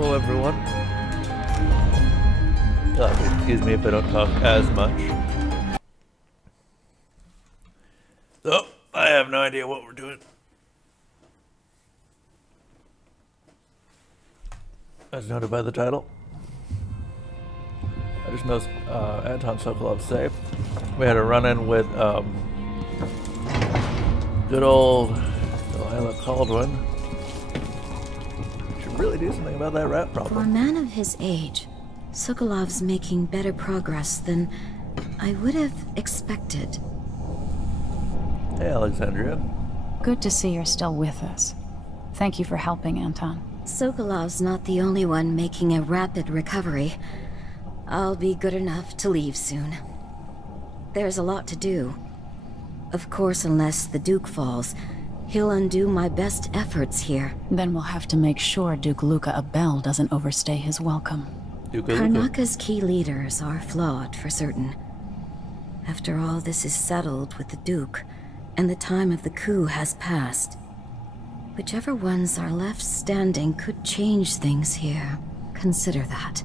Hello, everyone. Excuse me if I don't talk as much. Oh, I have no idea what we're doing. As noted by the title. I just know Anton Sokolov say we had a run-in with good old Delilah Caldwin. Should really do something about that rat problem. For a man of his age, Sokolov's making better progress than I would have expected. Hey, Alexandria. Good to see you're still with us. Thank you for helping, Anton. Sokolov's not the only one making a rapid recovery. I'll be good enough to leave soon. There's a lot to do. Of course, unless the Duke falls, he'll undo my best efforts here. Then we'll have to make sure Duke Luca Abel doesn't overstay his welcome. Karnaka's key leaders are flawed, for certain. After all this is settled with the Duke, and the time of the coup has passed, whichever ones are left standing could change things here. Consider that,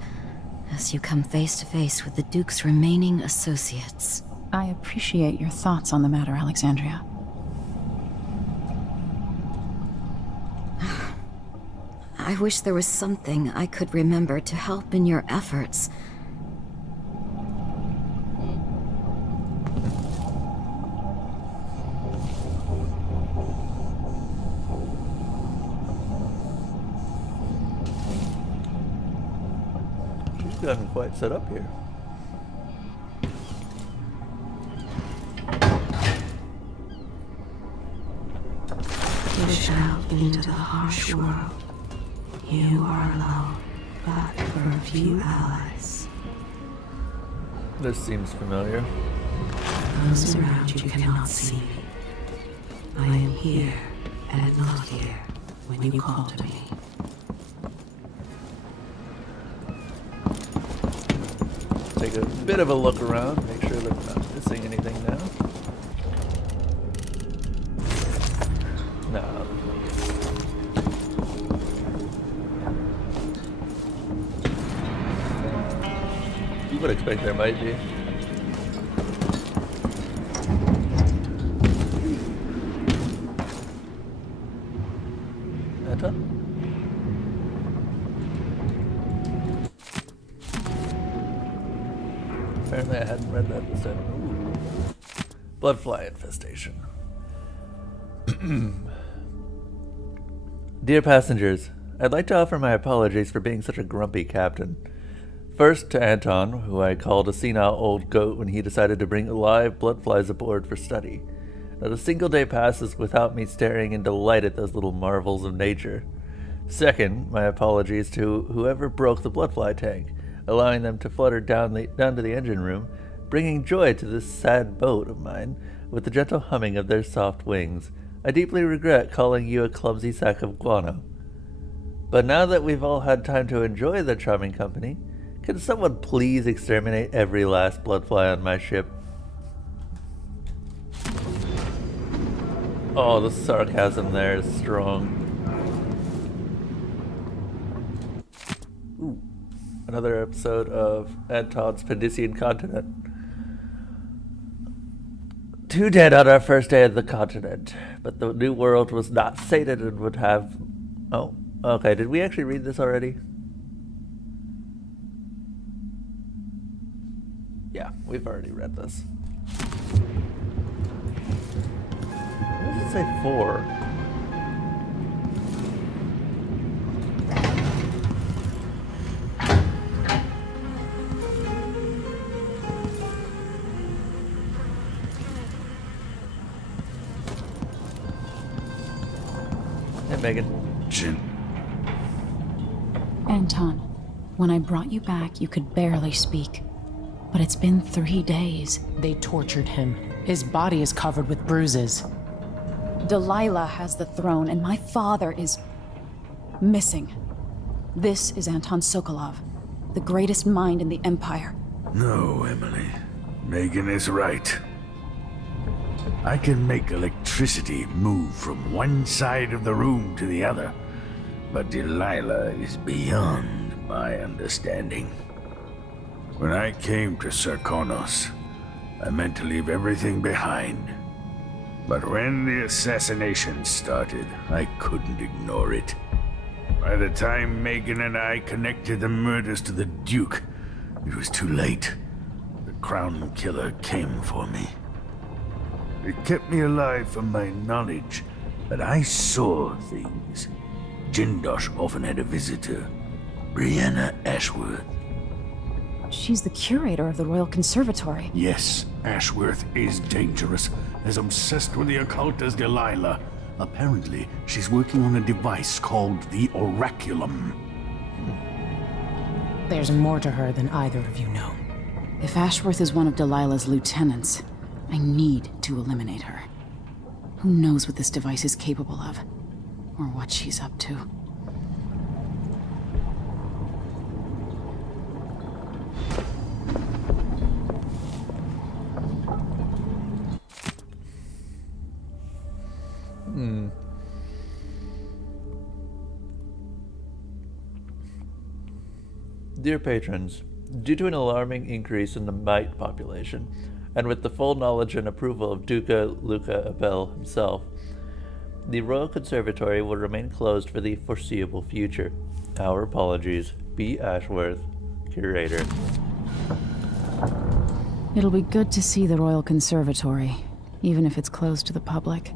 as you come face to face with the Duke's remaining associates. I appreciate your thoughts on the matter, Alexandria. I wish there was something I could remember to help in your efforts. She's gotten quite set up here. Dish out into the harsh world. You are alone, but for a few allies. This seems familiar. Those around you cannot see me. I am here and not here when you call to me. Take a bit of a look around, make sure that we're not missing anything now. No. You would expect there might be. Anton? Apparently I hadn't read that this time. Ooh. Bloodfly infestation. Dear passengers, I'd like to offer my apologies for being such a grumpy captain. First to Anton, who I called a senile old goat when he decided to bring live bloodflies aboard for study. Not a single day passes without me staring in delight at those little marvels of nature. Second, my apologies to whoever broke the bloodfly tank, allowing them to flutter down to the engine room, bringing joy to this sad boat of mine with the gentle humming of their soft wings. I deeply regret calling you a clumsy sack of guano. But now that we've all had time to enjoy their charming company, can someone please exterminate every last bloodfly on my ship? Oh, the sarcasm there is strong. Ooh, another episode of Anton's Pendician continent. 2 dead on our first day of the continent, but the new world was not sated and would have... Oh, okay, did we actually read this already? Yeah, we've already read this. What does it say for? Hey, Megan. Jin. Anton, when I brought you back, you could barely speak. But it's been 3 days. They tortured him. His body is covered with bruises. Delilah has the throne, and my father is... missing. This is Anton Sokolov, the greatest mind in the Empire. No, Emily. Megan is right. I can make electricity move from one side of the room to the other, but Delilah is beyond my understanding. When I came to Serkonos, I meant to leave everything behind. But when the assassination started, I couldn't ignore it. By the time Megan and I connected the murders to the Duke, it was too late. The Crown Killer came for me. It kept me alive from my knowledge that I saw things. Jindosh often had a visitor, Brianna Ashworth. She's the curator of the Royal Conservatory. Yes, Ashworth is dangerous, as obsessed with the occult as Delilah. Apparently, she's working on a device called the Oraculum. There's more to her than either of you know. If Ashworth is one of Delilah's lieutenants, I need to eliminate her. Who knows what this device is capable of, or what she's up to. Dear patrons, due to an alarming increase in the mite population, and with the full knowledge and approval of Duca Luca Abel himself, the Royal Conservatory will remain closed for the foreseeable future. Our apologies. B. Ashworth, Curator. It'll be good to see the Royal Conservatory, even if it's closed to the public.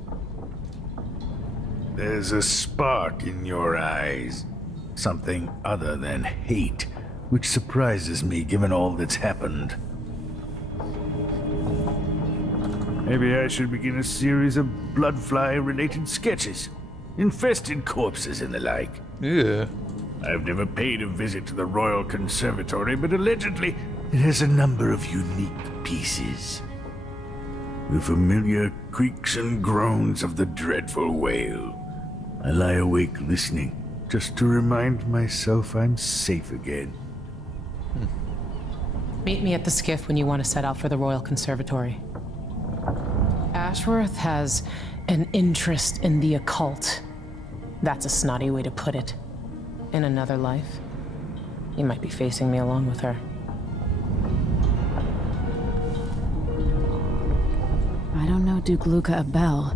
There's a spark in your eyes. Something other than hate, which surprises me given all that's happened. Maybe I should begin a series of bloodfly-related sketches. Infested corpses and the like. Yeah. I've never paid a visit to the Royal Conservatory, but allegedly it has a number of unique pieces. The familiar creaks and groans of the dreadful whale. I lie awake listening, just to remind myself I'm safe again. Meet me at the skiff when you want to set out for the Royal Conservatory. Ashworth has an interest in the occult. That's a snotty way to put it. In another life, you might be facing me along with her. I don't know Duke Luca Abel,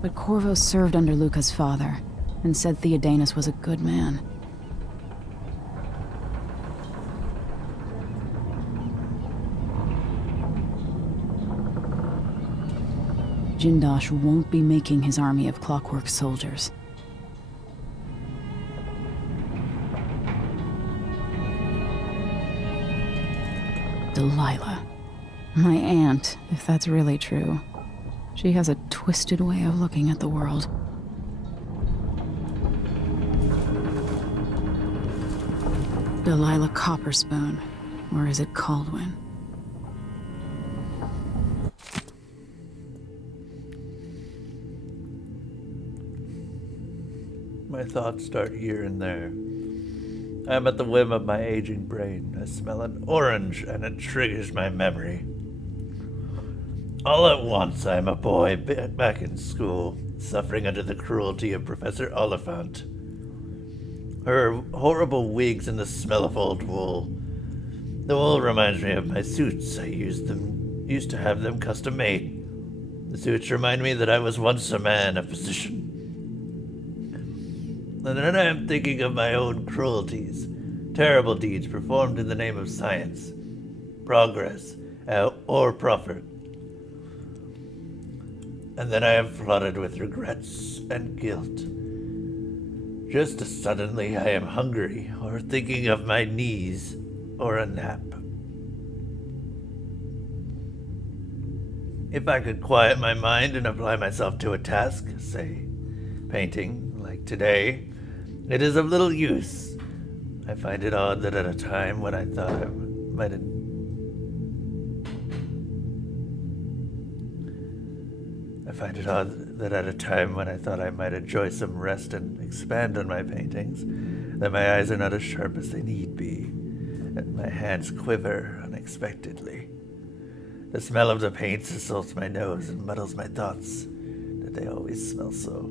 but Corvo served under Luca's father, and said Theodanis was a good man. Jindosh won't be making his army of clockwork soldiers. Delilah. My aunt, if that's really true. She has a twisted way of looking at the world. Delilah Copperspoon, or is it Caldwin? My thoughts start here and there. I am at the whim of my aging brain. I smell an orange, and it triggers my memory. All at once, I am a boy back in school, suffering under the cruelty of Professor Oliphant. Her horrible wigs and the smell of old wool. The wool reminds me of my suits. I used to have them custom made. The suits remind me that I was once a man, a physician. And then I am thinking of my own cruelties, terrible deeds performed in the name of science, progress, or profit. And then I am flooded with regrets and guilt. Just as suddenly I am hungry, or thinking of my knees, or a nap. If I could quiet my mind and apply myself to a task, say, painting, like today, it is of little use. I find it odd that at a time when I thought I might enjoy some rest and expand on my paintings, that my eyes are not as sharp as they need be, and my hands quiver unexpectedly. The smell of the paints assaults my nose and muddles my thoughts, that they always smell so.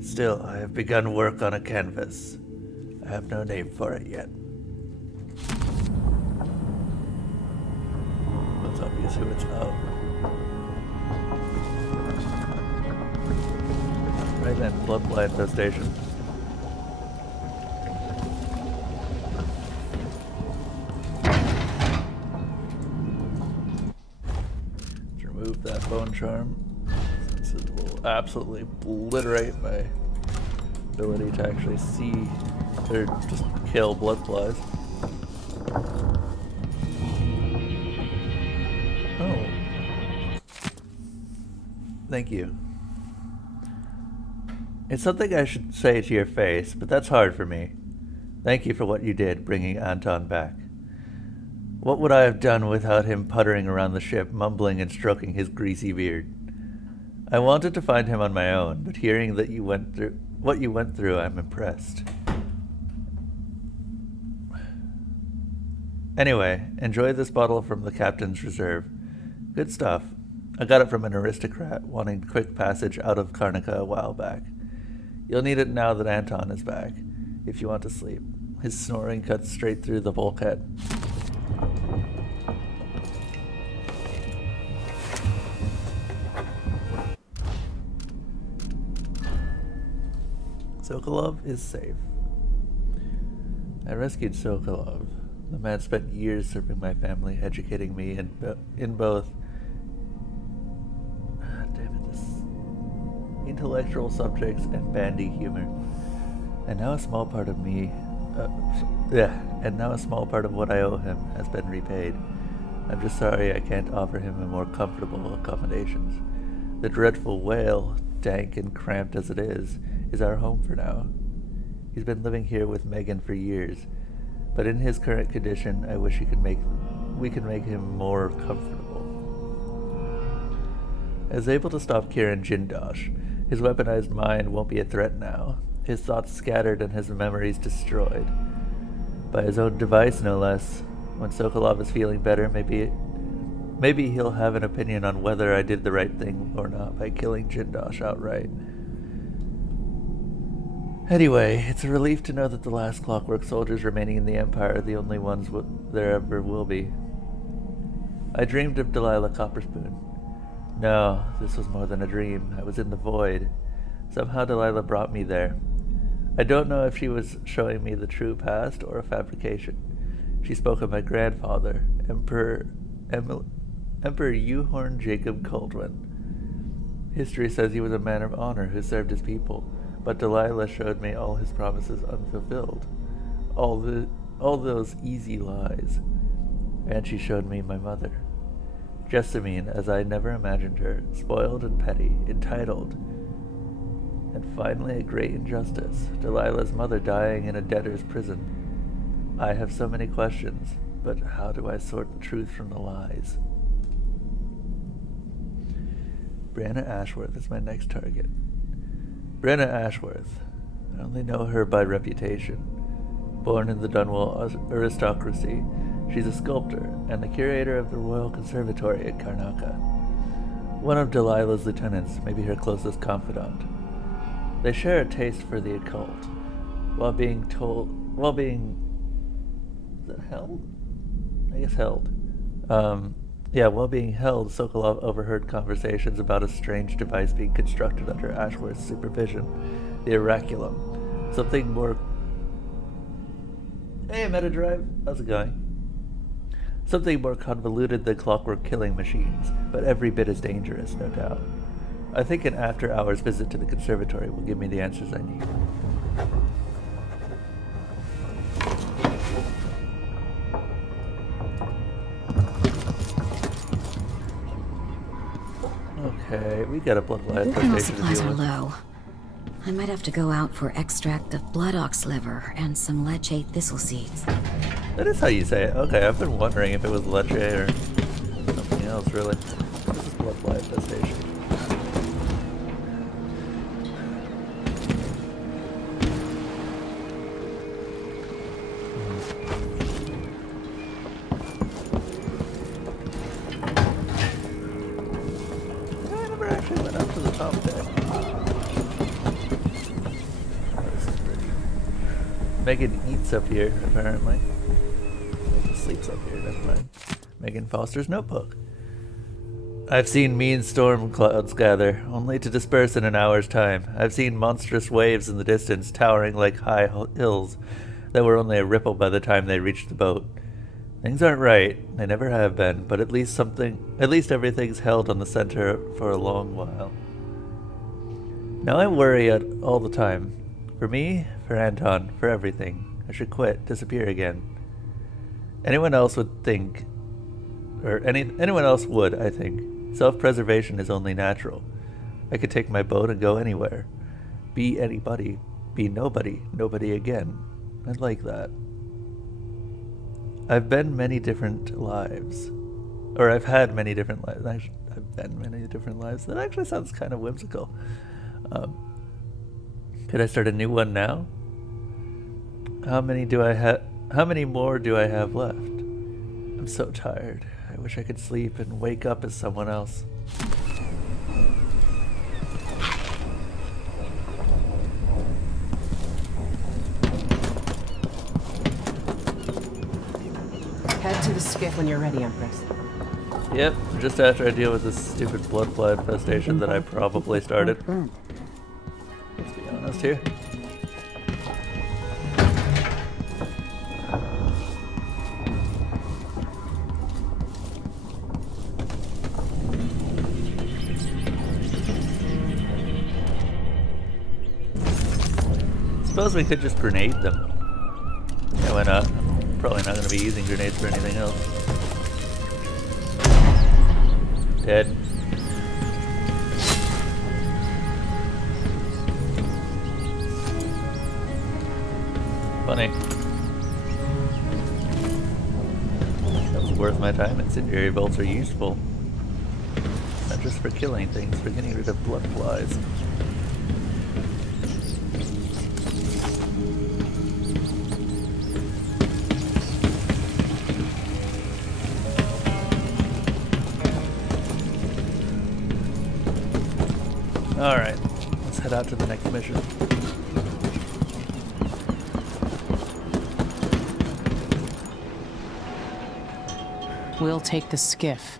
Still, I have begun work on a canvas. I have no name for it yet. It's obvious who it's of. Right then, bloodfly infestation. Let's remove that bone charm, since it will absolutely obliterate my ability to actually see or just kill bloodflies. Oh. Thank you. It's something I should say to your face, but that's hard for me. Thank you for what you did, bringing Anton back. What would I have done without him puttering around the ship, mumbling and stroking his greasy beard? I wanted to find him on my own, but hearing that you went through what you went through, I'm impressed. Anyway, enjoy this bottle from the captain's reserve. Good stuff. I got it from an aristocrat wanting quick passage out of Karnaca a while back. You'll need it now that Anton is back, if you want to sleep. His snoring cuts straight through the bulkhead. Sokolov is safe. I rescued Sokolov. The man spent years serving my family, educating me in both intellectual subjects and bandy humor. And now a small part of me, and now a small part of what I owe him has been repaid. I'm just sorry I can't offer him a more comfortable accommodations. The dreadful whale, dank and cramped as it is our home for now. He's been living here with Megan for years, but in his current condition, I wish we could make him more comfortable. I was able to stop Kieran Jindosh. His weaponized mind won't be a threat now. His thoughts scattered and his memories destroyed. By his own device, no less. When Sokolov is feeling better, maybe he'll have an opinion on whether I did the right thing or not by killing Jindosh outright. Anyway, it's a relief to know that the last Clockwork soldiers remaining in the Empire are the only ones there ever will be. I dreamed of Delilah Copperspoon. No, this was more than a dream. I was in the void. Somehow Delilah brought me there. I don't know if she was showing me the true past or a fabrication. She spoke of my grandfather, Emperor Euhorn Jacob Coldwin. History says he was a man of honor who served his people, but Delilah showed me all his promises unfulfilled. All those easy lies. And she showed me my mother. Jessamine, as I never imagined her, spoiled and petty, entitled. And finally a great injustice, Delilah's mother dying in a debtor's prison. I have so many questions, but how do I sort the truth from the lies? Brianna Ashworth is my next target. Brianna Ashworth. I only know her by reputation. Born in the Dunwall aristocracy, she's a sculptor and the curator of the Royal Conservatory at Karnaca. One of Delilah's lieutenants, maybe her closest confidant. They share a taste for the occult, while being is it held? I guess held. While being held, Sokolov overheard conversations about a strange device being constructed under Ashworth's supervision, the Oraculum. Something more... Hey, Metadrive, how's it going? Something more convoluted than clockwork killing machines, but every bit as dangerous, no doubt. I think an after-hours visit to the conservatory will give me the answers I need. Okay, we got a bloodfly Mineral infestation to supplies deal are with. low. I might have to go out for extract of blood ox liver and some leche thistle seeds. That is how you say it. Okay, I've been wondering if it was leche or something else, really. This is bloodfly infestation. I never actually went up to the top deck. Megan eats up here, apparently. Megan sleeps up here, never mind. Megan Foster's notebook. I've seen mean storm clouds gather, only to disperse in an hour's time. I've seen monstrous waves in the distance, towering like high hills that were only a ripple by the time they reached the boat. Things aren't right. They never have been, but at least everything's held on the center for a long while. Now I worry all the time. For me, for Anton, for everything. I should quit, disappear again. Anyone else would think, or anyone else would, I think. Self-preservation is only natural. I could take my boat and go anywhere. Be anybody. Be nobody. Nobody again. I'd like that. I've been many different lives. Or I've had many different lives. Actually, I've been many different lives. That actually sounds kind of whimsical. Could I start a new one now? How many more do I have left? I'm so tired. I wish I could sleep and wake up as someone else. Head to the skiff when you're ready, Empress. Yep, just after I deal with this stupid bloodfly infestation that I probably started. Let's be honest here. Suppose we could just grenade them. Yeah, why not? I'm probably not going to be using grenades for anything else. Dead. Funny. That was worth my time. Incendiary bolts are useful. Not just for killing things, for getting rid of blood flies. Alright, let's head out to the next mission. We'll take the skiff.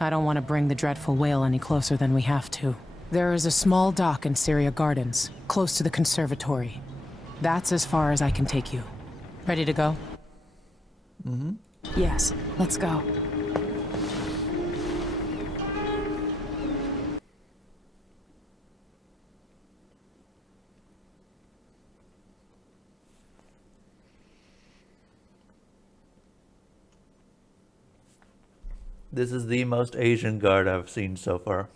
I don't want to bring the dreadful whale any closer than we have to. There is a small dock in Syria Gardens, close to the conservatory. That's as far as I can take you. Ready to go? Mm-hmm. Yes, let's go. This is the most Asian guard I've seen so far.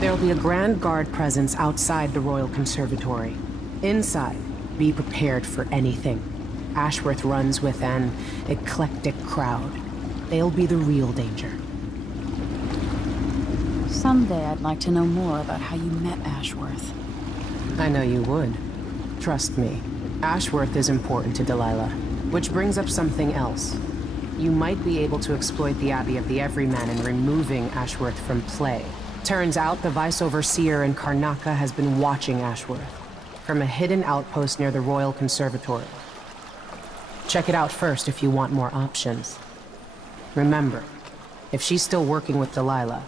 There'll be a Grand Guard presence outside the Royal Conservatory. Inside, be prepared for anything. Ashworth runs with an eclectic crowd. They'll be the real danger. Someday I'd like to know more about how you met Ashworth. I know you would. Trust me. Ashworth is important to Delilah. Which brings up something else. You might be able to exploit the Abbey of the Everyman in removing Ashworth from play. Turns out the Vice Overseer in Karnaca has been watching Ashworth from a hidden outpost near the Royal Conservatory. Check it out first if you want more options. Remember, if she's still working with Delilah,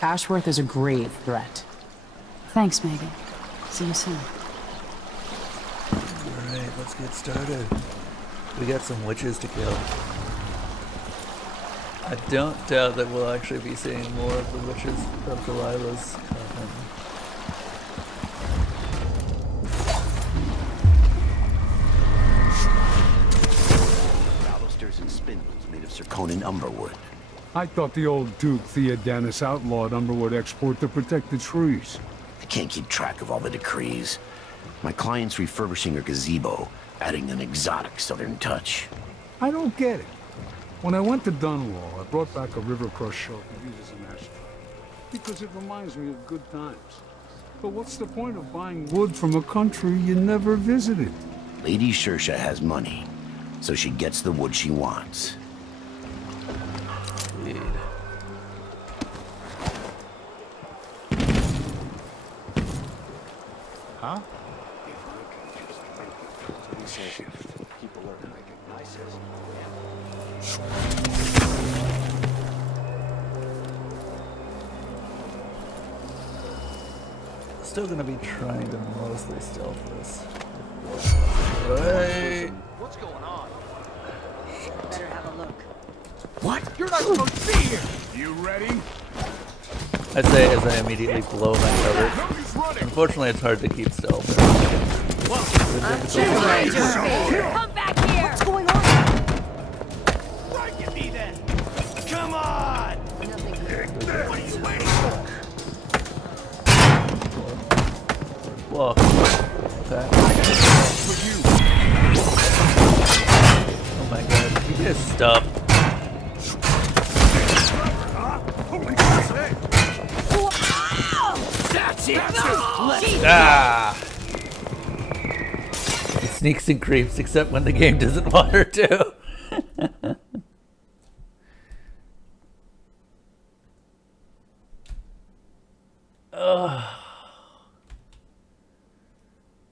Ashworth is a grave threat. Thanks, Megan. See you soon. Alright, let's get started. We got some witches to kill. I don't doubt that we'll actually be seeing more of the witches of Delilah's coven. Balusters and spindles made of zirconin umberwood. I thought the old Duke Theodanis outlawed umberwood export to protect the trees. I can't keep track of all the decrees. My client's refurbishing a gazebo, adding an exotic southern touch. I don't get it. When I went to Dunwall, I brought back a river crust shelf to use as an ashtray. Because it reminds me of good times. But what's the point of buying wood from a country you never visited? Lady Shersha has money. so she gets the wood she wants. Indeed. Huh? Still gonna be trying to mostly stealth this. Hey. What's going on? Better have a look. What? You're not supposed to be here! You ready? I'd say as I immediately blow my cover. Unfortunately, it's hard to keep stealth. Come back here! What's going on? Right at me then! Come on! What are you waiting for? Whoa. Okay. Oh my god, you just stop. That's it! Ah! It sneaks and creeps, except when the game doesn't want her to.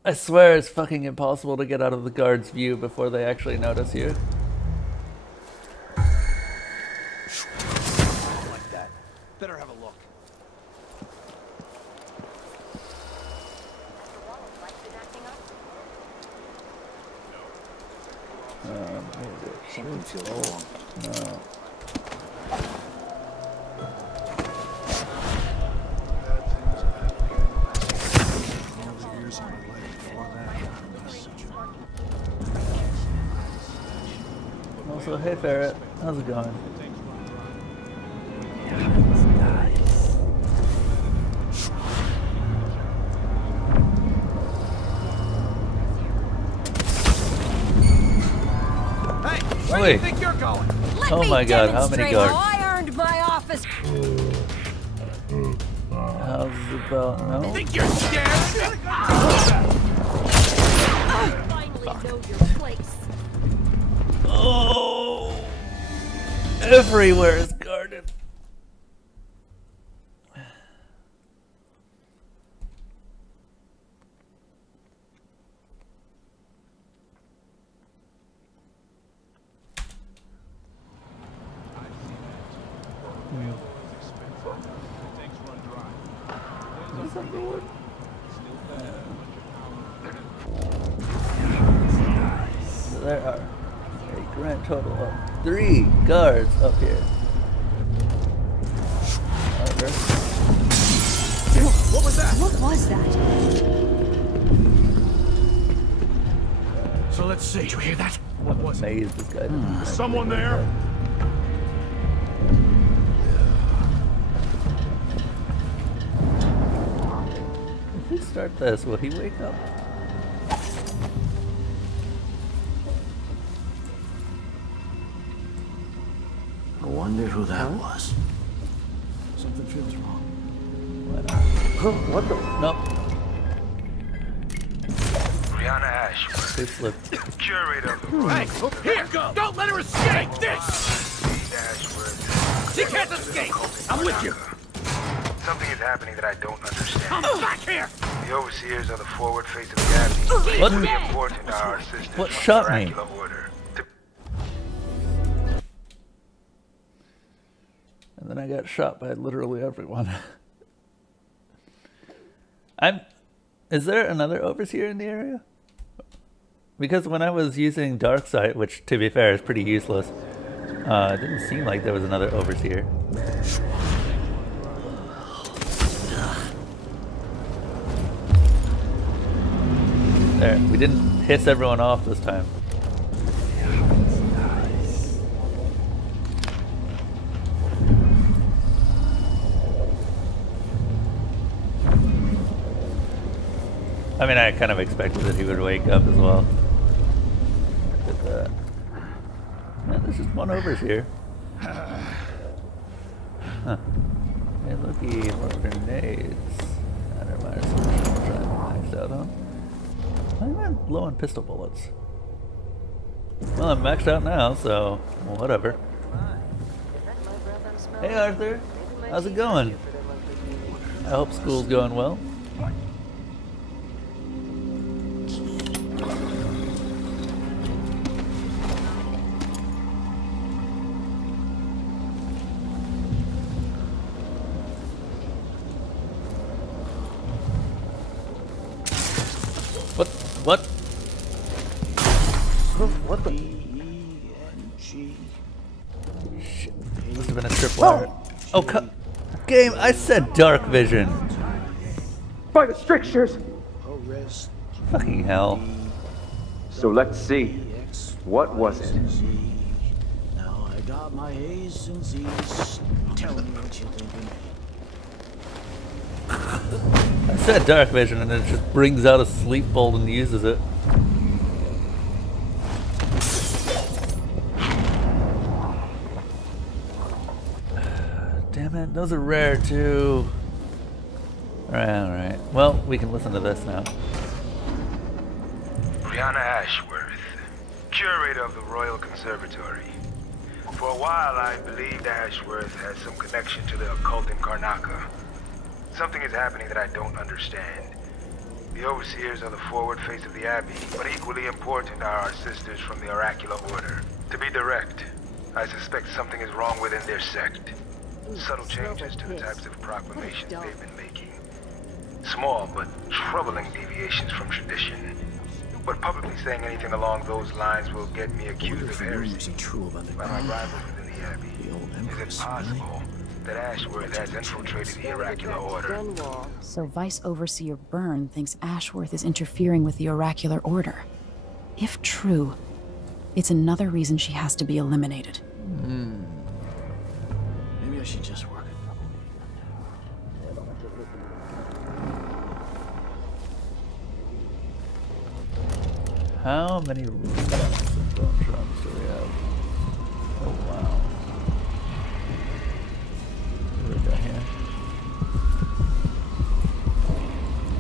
I swear it's fucking impossible to get out of the guard's view before they actually notice you. Like that. Better have a look. Something feels wrong. No. Also, hey Ferret, how's it going? Hey, where do you think you're going? Oh my god, how many guards? I earned my office. How's it about no? Think you're scared? Finally know your place. Oh, everywhere is guarded. There are a grand total of 3 guards up here. Okay. What was that? What was that? So let's see. Did you hear that? What was amazed this guy didn't Someone there? If we start this, will he wake up? I wonder who that was. Something feels wrong. Why not? What the? Nope. Brianna Ash, They slipped. curator. Hey, here! Don't let her escape! This! Ashworth. She can't escape! I'm with you! Something is happening that I don't understand. Come back here! The overseers are the forward face of the Abbey. What? It's really important to our assistance. What shot me? Order. And then I got shot by literally everyone. Is there another overseer in the area? Because when I was using Darksight, which to be fair is pretty useless, it didn't seem like there was another overseer. There, we didn't hiss everyone off this time. I mean, I kind of expected that he would wake up as well. But, man, there's just one overseer. Huh. Hey, looky, more grenades. Never mind, so maxed out on. Why am I low on pistol bullets? Well, I'm maxed out now, so whatever. Hey Arthur, how's it going? I hope school's going well. What? What the? Shit. Must have been a tripwire. Oh, game! I said dark vision. By the strictures. Fucking hell. So let's see. What was it? Now I got my A's and Z's. Tell me what you're thinking. I said dark vision and it just brings out a sleep bolt and uses it. Damn it, those are rare too. Alright. Well, we can listen to this now. Brianna Ashworth, curator of the Royal Conservatory. For a while, I believed Ashworth had some connection to the occult in Karnaca. Something is happening that I don't understand. The overseers are the forward face of the Abbey, but equally important are our sisters from the Oracular Order. To be direct, I suspect something is wrong within their sect. Subtle changes to the types of proclamations they've been making. Small but troubling deviations from tradition. But publicly saying anything along those lines will get me accused of heresy by my rivals within the Abbey. Is it possible that Ashworth has infiltrated the Oracular Order? So Vice Overseer Byrne thinks Ashworth is interfering with the Oracular Order. If true, it's another reason she has to be eliminated. Maybe I should just work it. How many rooms and drums do we have? Oh wow. What do we got here?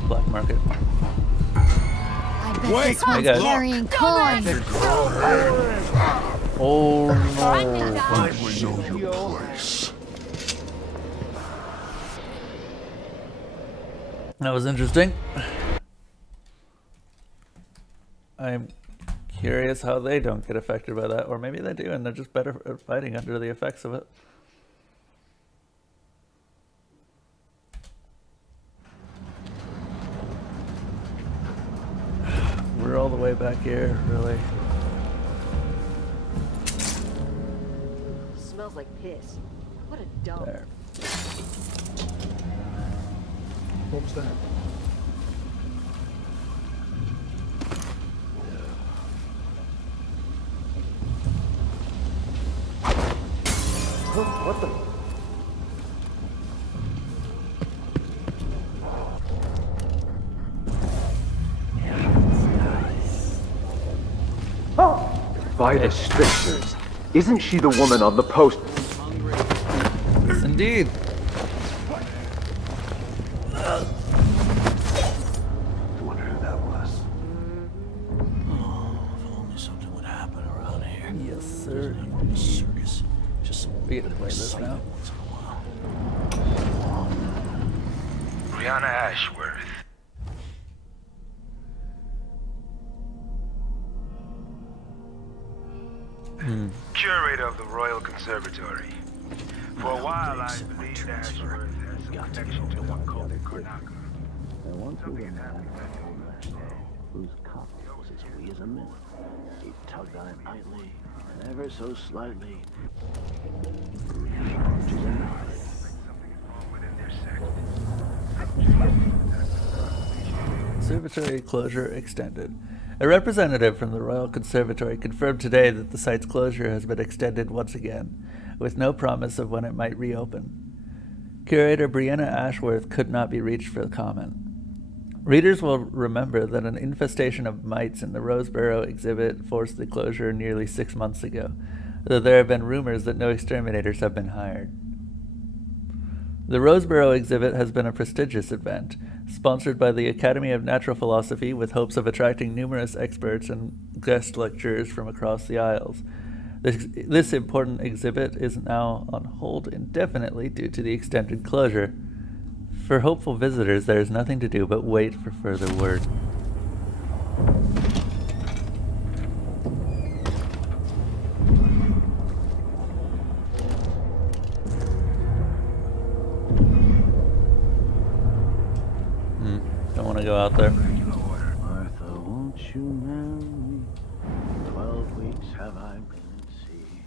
Black market. I bet this one's carrying coin. Oh no. I would know your place. That was interesting. I'm curious how they don't get affected by that, or maybe they do and they're just better at fighting under the effects of it. We're all the way back here, really. Smells like piss. What a dump. There. What was that? What the? Oh! By the strictures. Isn't she the woman on the post? Yes, indeed. I wonder who that was. Oh, if only something would happen around here. Yes, sir. Circus. Just some We get to play this now. once in a while. Brianna Ashworth. Curator of the Royal Conservatory. For a while, I believed Ashworth had some connection to the occult in Karnaca. Something is happening that I don't understand. Whose cock was as wee as a minute. He tugged on it lightly, and ever so slightly. Conservatory closure extended. A representative from the Royal Conservatory confirmed today that the site's closure has been extended once again, with no promise of when it might reopen. Curator Brianna Ashworth could not be reached for comment. Readers will remember that an infestation of mites in the Roseboro exhibit forced the closure nearly 6 months ago, though there have been rumors that no exterminators have been hired. The Roseboro exhibit has been a prestigious event, sponsored by the Academy of Natural Philosophy with hopes of attracting numerous experts and guest lecturers from across the Isles. This important exhibit is now on hold indefinitely due to the extended closure. For hopeful visitors, there is nothing to do but wait for further word. Don't want to go out there. Martha, won't you marry me? 12 weeks have I been at sea.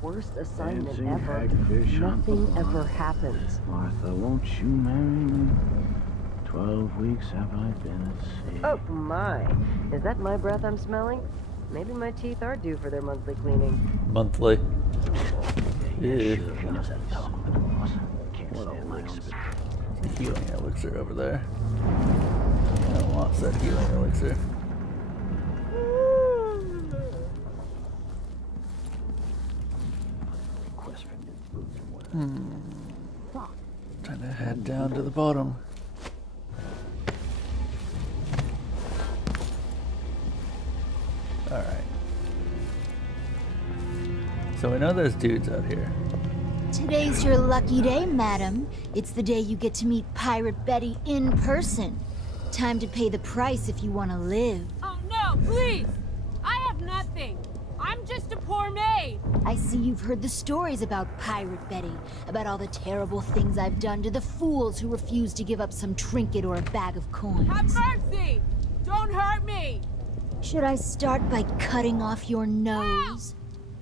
Worst assignment Dancing ever. hagfish on Nothing the ever line. happens. Martha, won't you marry me? 12 weeks have I been at sea. Oh my. Is that my breath I'm smelling? Maybe my teeth are due for their monthly cleaning. Monthly. Ew. Healing elixir over there. I don't want that healing elixir. Time to head down to the bottom. Alright. So we know there's dudes out here. Today's your lucky day, madam. It's the day you get to meet Pirate Betty in person. Time to pay the price if you want to live. Oh no, please! I have nothing. I'm just a poor maid. I see you've heard the stories about Pirate Betty, about all the terrible things I've done to the fools who refuse to give up some trinket or a bag of coins. Have mercy! Don't hurt me! Should I start by cutting off your nose?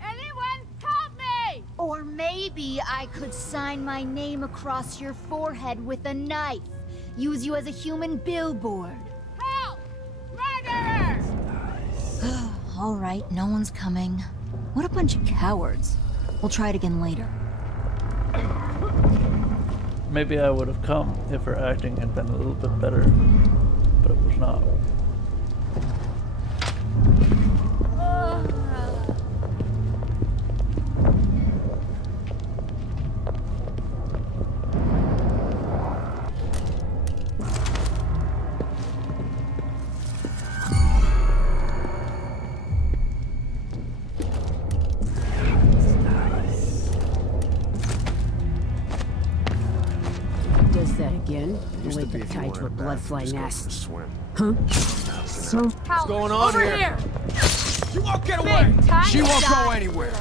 Anyone help me! Or maybe I could sign my name across your forehead with a knife. Use you as a human billboard. Help! Murderers! All right, no one's coming. What a bunch of cowards. We'll try it again later. Maybe I would have come if her acting had been a little bit better, but it was not. Tied to a bloodfly nest. Huh? So what's going on Over here? You won't get away! She won't go anywhere!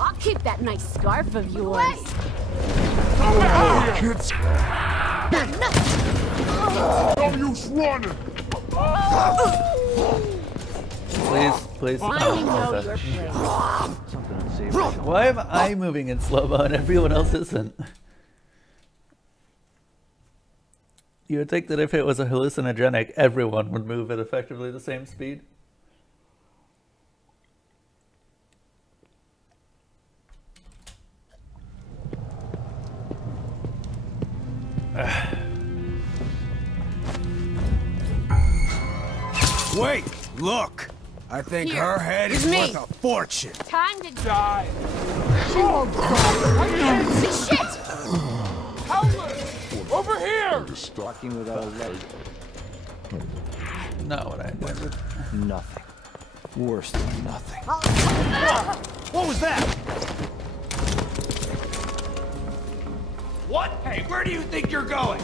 I'll keep that nice scarf of yours. Oh, kids! No use running! Please. I know your place. Why am I moving in slow-mo and everyone else isn't? You would think that if it was a hallucinogenic, everyone would move at effectively the same speed. Wait! Look! I think Here, her head is me. worth a fortune! Time to die. She won't die. Shit! Over here! Walking without a leg. Not what I intended. Nothing. Worse than nothing. What was that? What? Hey, where do you think you're going?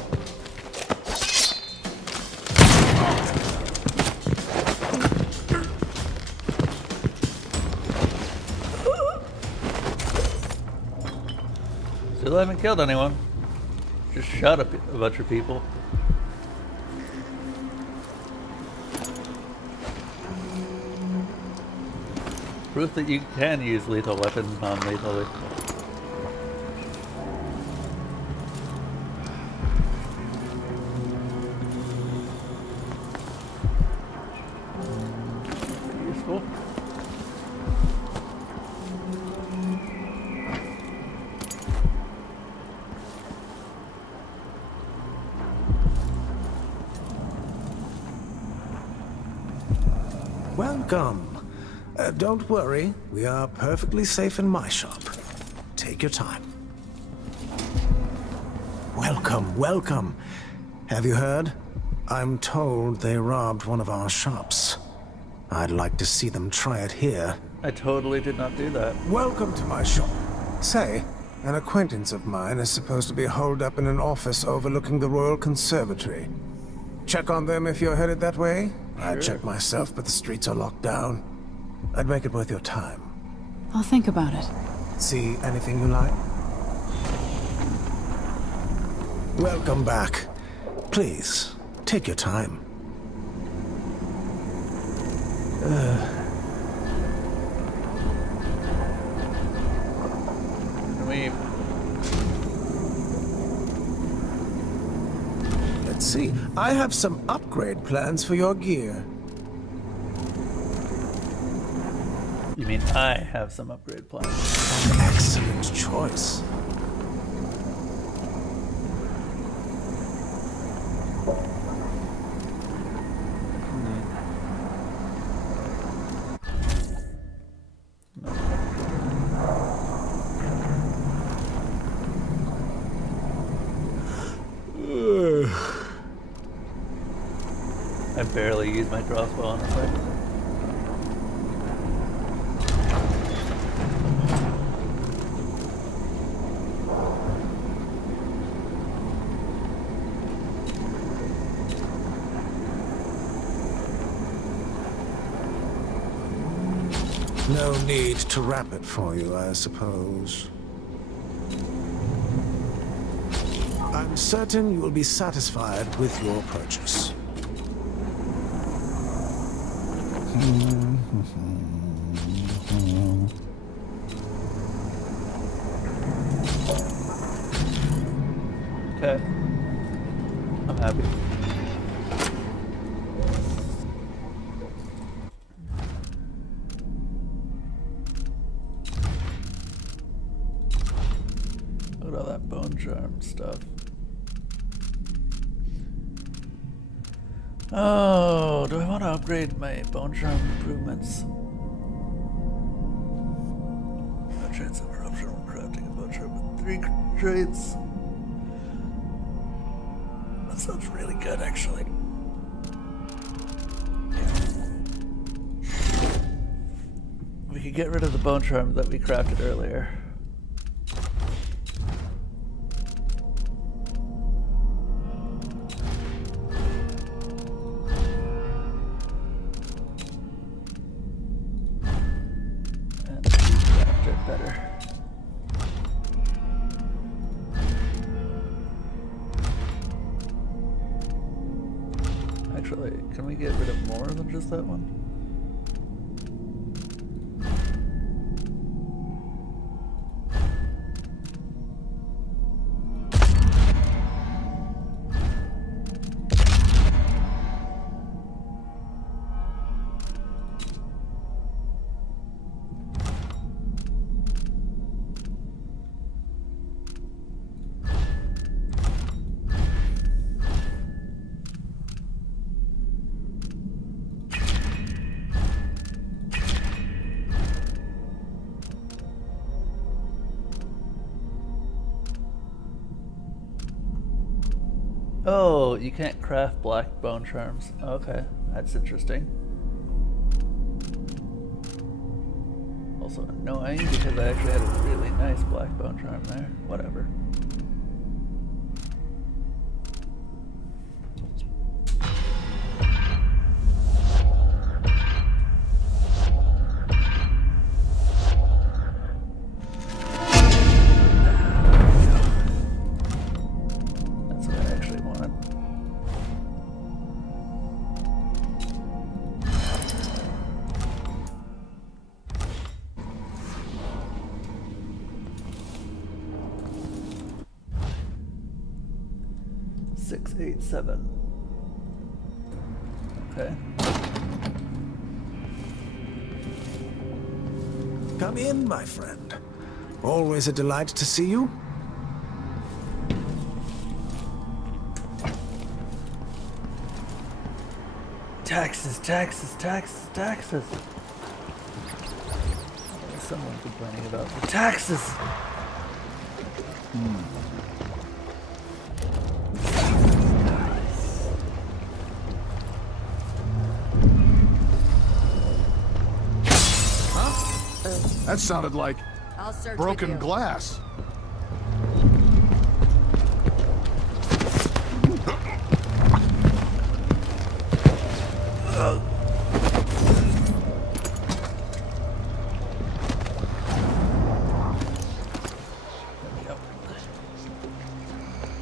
Still haven't killed anyone. Just shot a bunch of people. Proof that you can use lethal weapons non-lethally. Useful. Welcome. Don't worry, we are perfectly safe in my shop. Take your time. Welcome, welcome. Have you heard? I'm told they robbed one of our shops. I'd like to see them try it here. I totally did not do that. Welcome to my shop. Say, an acquaintance of mine is supposed to be holed up in an office overlooking the Royal Conservatory. Check on them if you're headed that way. Sure. I'd check myself, but the streets are locked down. I'd make it worth your time. I'll think about it. See anything you like? Welcome back. Please, take your time. Can we... Let's see. I have some upgrade plans for your gear. You mean I have some upgrade plans? An excellent choice. I barely use my crossbow, honestly. No need to wrap it for you, I suppose. I'm certain you will be satisfied with your purchase. Okay. I'm happy. Look at all that bone charm stuff. Oh, do I want to upgrade my bone charm improvements? No chance of corruption when crafting a bone charm with 3 traits. That sounds really good, actually. We could get rid of the bone charm that we crafted earlier. Actually, can we get rid of more than just that one? Oh, you can't craft black bone charms. Okay, that's interesting. Also annoying because I actually had a really nice black bone charm there. Whatever. Okay. Come in, my friend. Always a delight to see you. Taxes, taxes, taxes, taxes. There's someone complaining about the taxes. That sounded like I'll search broken with you. glass.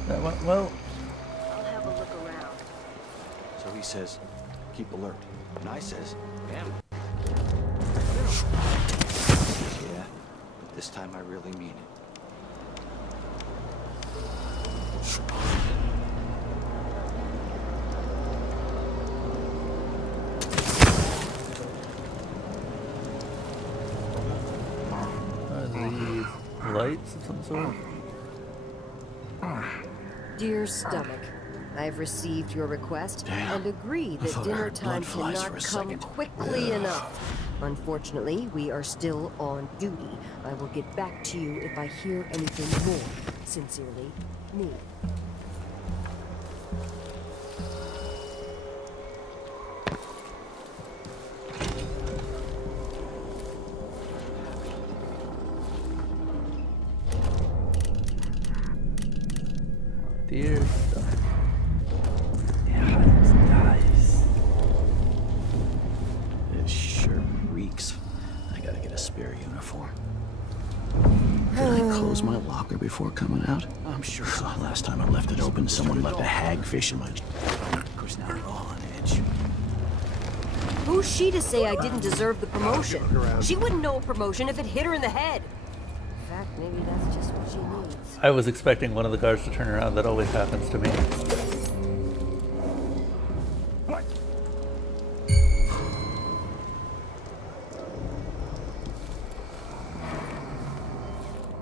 That went well. I'll have a look around. So he says, keep alert. And I says, damn. Yeah, but this time I really mean it. Are these lights of some sort? Dear Stomach, I've received your request and agree that dinner time cannot come quickly enough. Unfortunately, we are still on duty. I will get back to you if I hear anything more. Sincerely, me. Dear stuff. Yeah, it's nice. This shirt reeks. I gotta get a spare uniform. Did I close my locker before coming out? I'm sure so. Last time I left it open, someone left a hagfish in my... Of course, now we're all on edge. Who's she to say I didn't deserve the promotion? She wouldn't know a promotion if it hit her in the head. In fact, maybe that's just what she needs. I was expecting one of the guards to turn around. That always happens to me.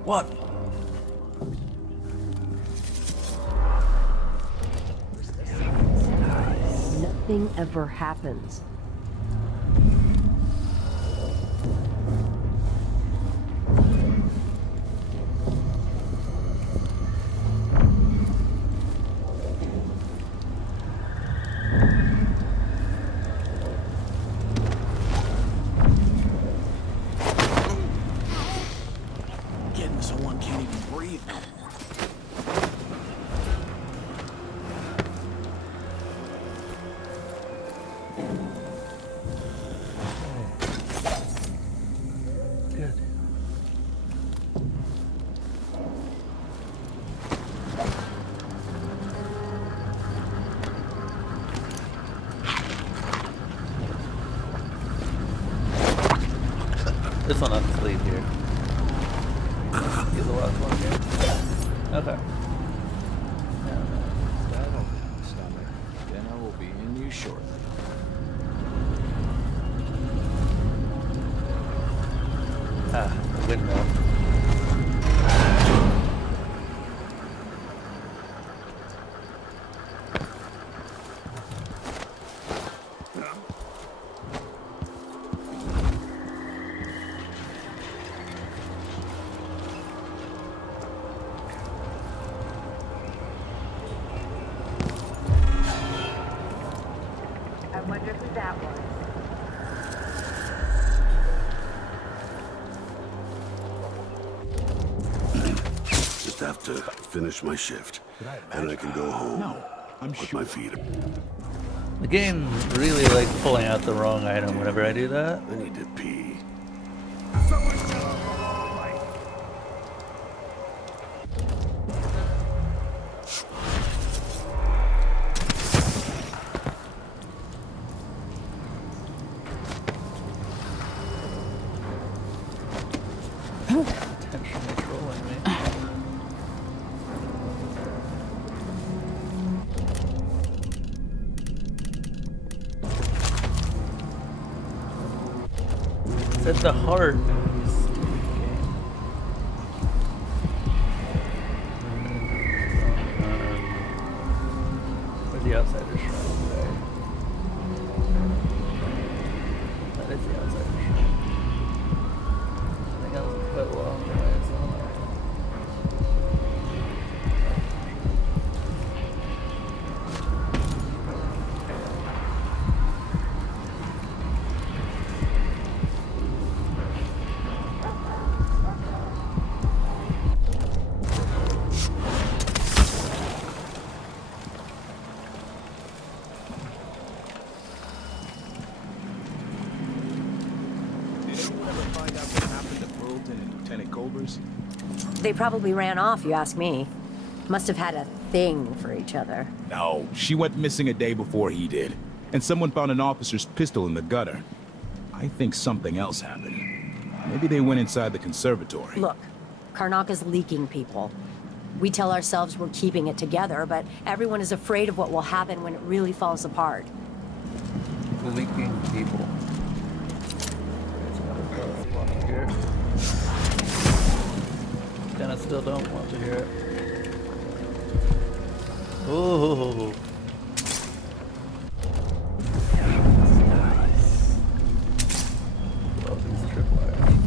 What? Nothing ever happens. Getting so one can't even breathe. Good. This one has to leave here. He's the last one here. Okay. That'll do, Stomach. Dinner will be in you shortly. Ah, windmill. I wonder who that was. Just have to finish my shift, and I can go home with my feet. The game really likes pulling out the wrong item whenever I do that. I need to pee. Intentionally trolling me. It's at the heart. Where's the outsider shrine today? That is the outsider shrine. I think I was quite a long way as well. happened to Burleton and Lieutenant Culber's? They probably ran off, you ask me. Must have had a thing for each other. No, she went missing a day before he did. And someone found an officer's pistol in the gutter. I think something else happened. Maybe they went inside the conservatory. Look, Karnaka's leaking people. We tell ourselves we're keeping it together, but everyone is afraid of what will happen when it really falls apart. Leaking people. Kinda still don't want to hear it. Oh. Love these tripwires.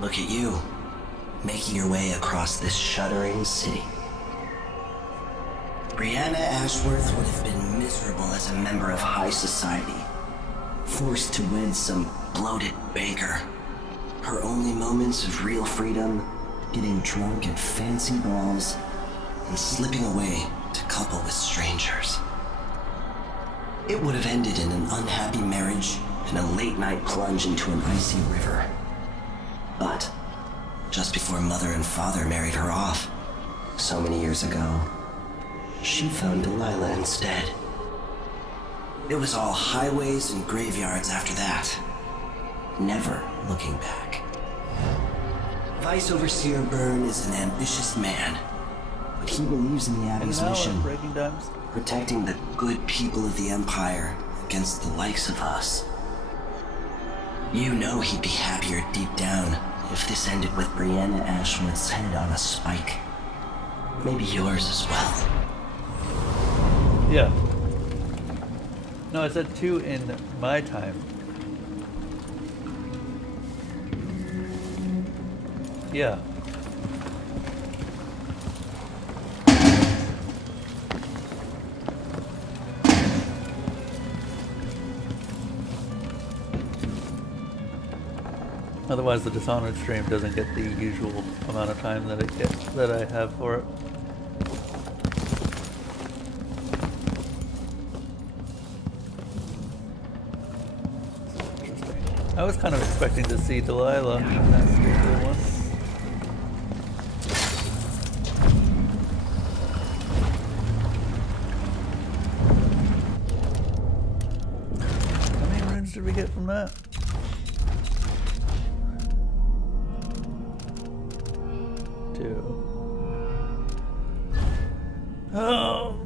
Look at you, making your way across this shuddering city. Brianna Ashworth would have been miserable as a member of high society, forced to wed some bloated banker. Her only moments of real freedom, getting drunk at fancy balls, and slipping away to couple with strangers. It would have ended in an unhappy marriage and a late-night plunge into an icy river. But just before Mother and Father married her off, so many years ago, she found Delilah instead. It was all highways and graveyards after that, never looking back. Vice Overseer Byrne is an ambitious man, but he believes in the Abbey's mission, protecting the good people of the Empire against the likes of us. You know he'd be happier deep down if this ended with Brianna Ashworth's head on a spike. Maybe yours as well. Yeah. No, I said 2 in my time. Yeah. Otherwise, the Dishonored stream doesn't get the usual amount of time that it gets that I have for it. Interesting. I was kind of expecting to see Delilah in that particular one. How many runes did we get from that? 2. Oh,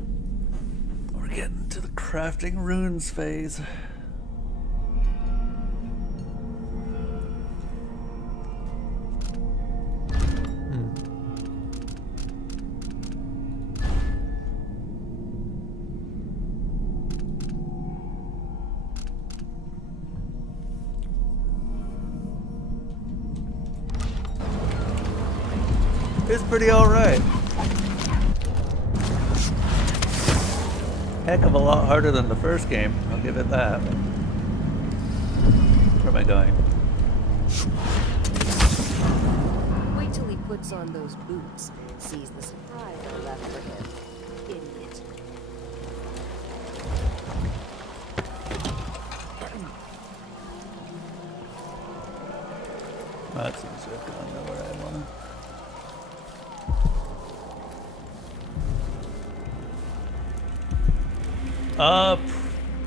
we're getting to the crafting runes phase. It's pretty alright. Heck of a lot harder than the first game, I'll give it that. Where am I going? Wait till he puts on those boots and sees the surprise I left for him. Idiot. That seems to have gone nowhere I want.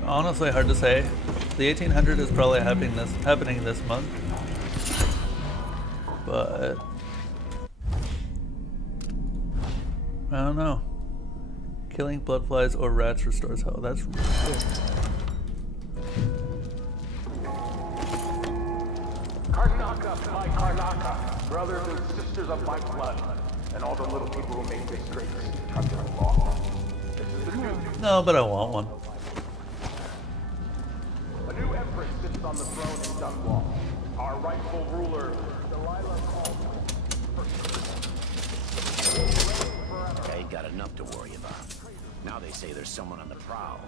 Honestly, hard to say. The 1800 is probably happening this month, but I don't know. Killing bloodflies or rats restores health. That's really good. Karnaka, my Karnaka, brothers and sisters of my blood, and all the little people who make this great city come to the law. This is the Duke. No, but I want one. A new empress sits on the throne in Dunwall. Our rightful ruler, Delilah calls. Okay, got enough to worry about. Now they say there's someone on the prowl.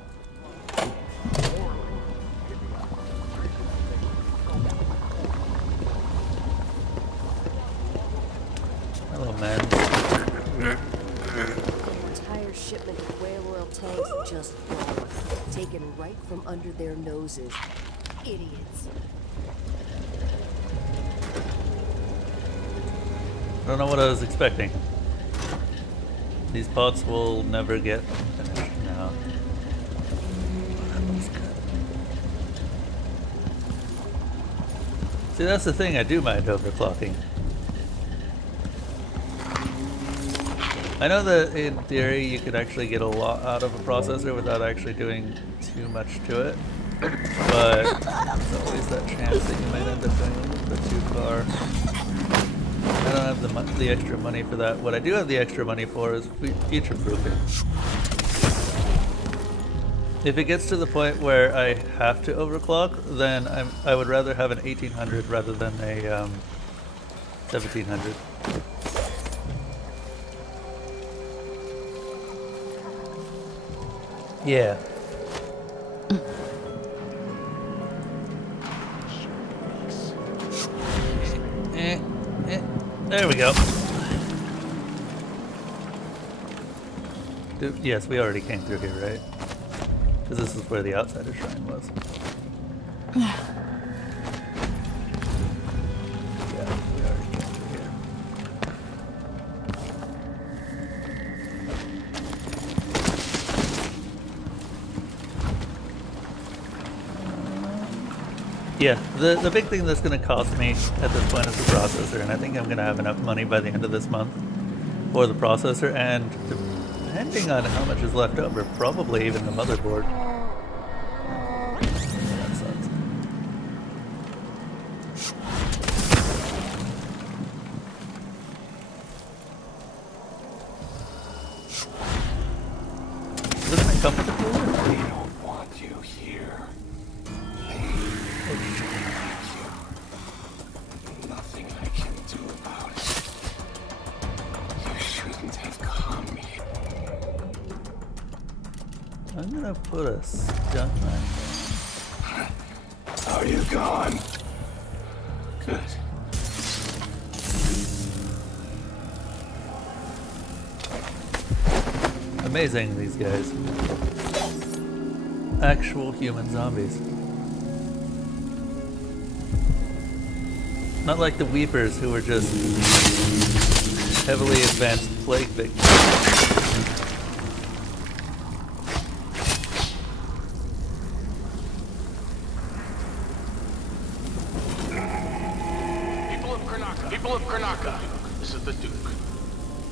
Hello, man. An entire shipment of whale oil tanks just gone, taken right from under their noses. Idiots. I don't know what I was expecting. These pots will never get finished now. That looks good. See, that's the thing, I do mind overclocking. I know that in theory you could actually get a lot out of a processor without actually doing too much to it, but there's always that chance that you might end up going a little bit too far. I don't have the extra money for that. What I do have the extra money for is future-proofing. If it gets to the point where I have to overclock, then I would rather have an 1800 rather than a 1700. Yeah. There we go. Yes, we already came through here, right? Because this is where the outsider shrine was. Yeah, we already came through here. Yeah, the big thing that's going to cost me at this point is the processor, and I think I'm going to have enough money by the end of this month for the processor, and depending on how much is left over, probably even the motherboard. That sucks. Doesn't it come with the cooler? We don't want you here. Nothing I can do about it. You shouldn't have come here. I'm gonna put a stun knife. Are you gone? Good. Amazing, these guys. Actual human zombies. Not like the Weepers, who were just heavily advanced plague victims. People of Karnaka, this is the Duke.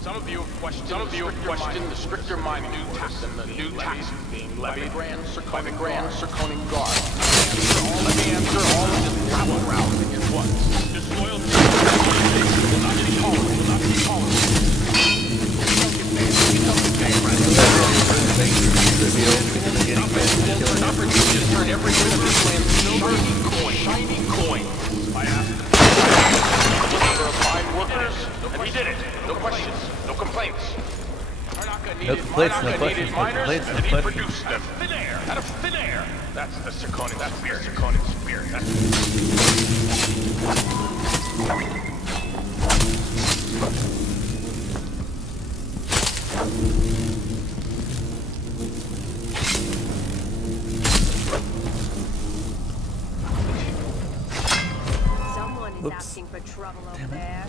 Some of you have questioned the stricter mining tax and the new tax being levied by the Grand Circonian Guard. Let me answer all of this rabble-rousing at once. Disloyalty will not be tolerated. An opportunity to turn every bit of this land shiny coins. I asked for a fine workers, and we did it. No questions, no complaints. No complaints, no questions, no complaints, no questions. Produced out of thin air, out of thin air. That's the Circonian. That's weird. Circonian's weird. Someone is asking for trouble over there.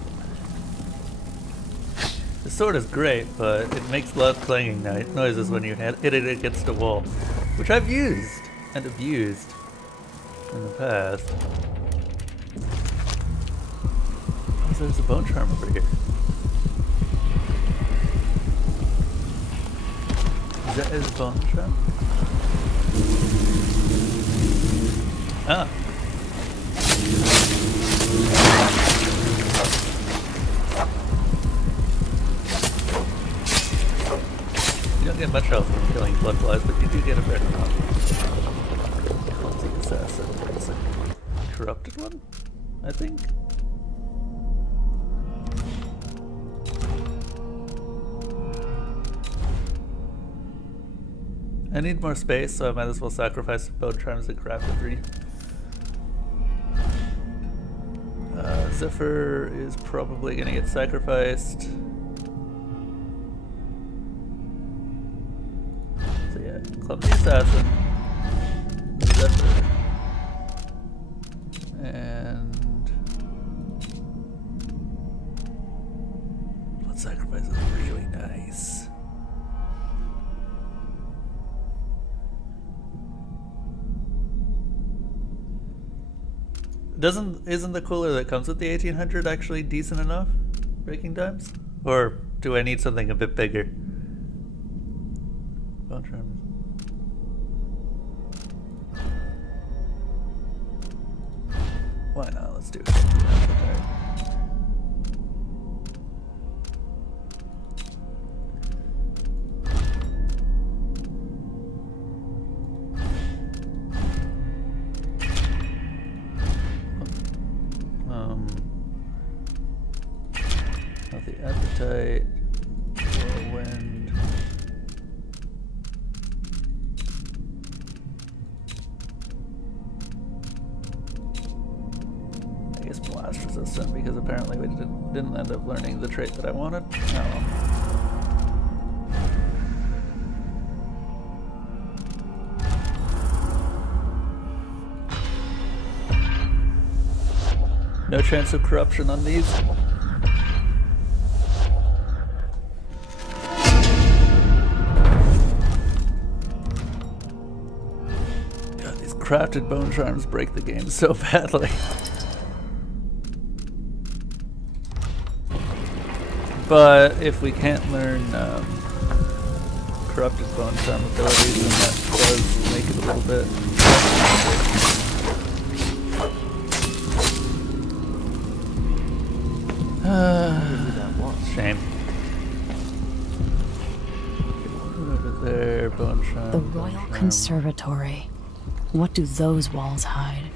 The sword is great, but it makes loud clanging noises when you hit it against a wall, which I've used and abused in the past. Oh, there's a bone charm over here. Is that his bone charm? Ah. get much health from killing bloodflies, but you do get a fair amount. Clumsy assassin. It's a corrupted one, I think. I need more space, so I might as well sacrifice bone charms and craft a 3. Zephyr is probably gonna get sacrificed. So yeah, Clumsy Assassin, Zephyr, and Blood Sacrifice is really nice. Isn't the cooler that comes with the 1800 actually decent enough breaking times? Or do I need something a bit bigger? Bone charms. Why not? Let's do it. Healthy appetite, whirlwind. I guess blast resistant because apparently we didn't end up learning the trait that I wanted. No chance of corruption on these. God, these crafted bone charms break the game so badly. But if we can't learn corrupted bone charm abilities, then that does make it a little bit. Shame. Over there, bone charm. The Royal Conservatory. What do those walls hide?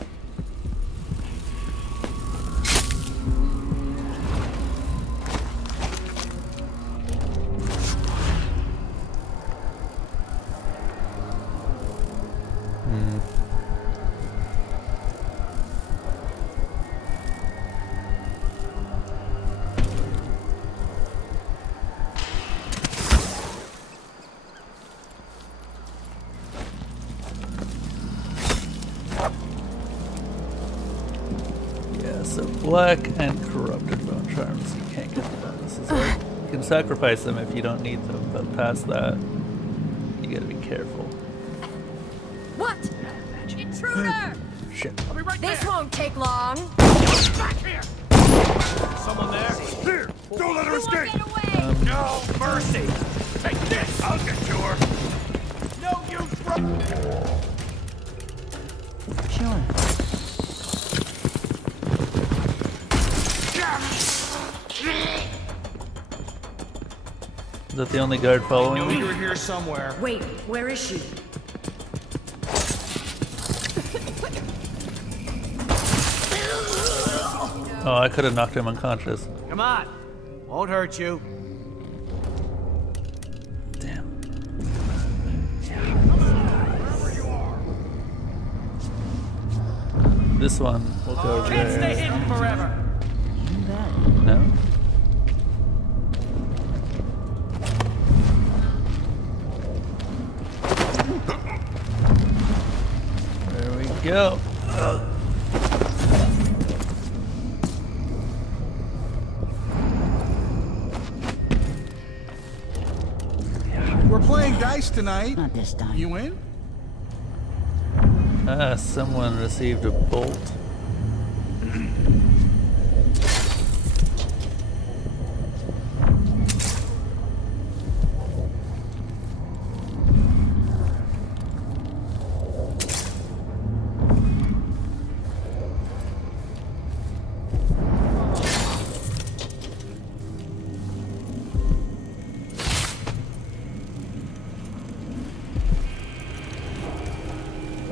Black and corrupted bone charms. You can't get the bonuses. You can sacrifice them if you don't need them, but past that, you gotta be careful. What? Intruder! Shit. I'll be right this won't take long. Back here! Someone there? Here! Don't let her escape! No mercy! Take this! I'll get to her! No use, bro! Sure. Is that the only guard following me? You were here somewhere. Wait, where is she? Oh, I could have knocked him unconscious. Come on. Won't hurt you. Damn. This one will go there. Can't stay hidden forever. No? There we go. We're playing dice tonight. Not this time. You win? Ah, someone received a bolt.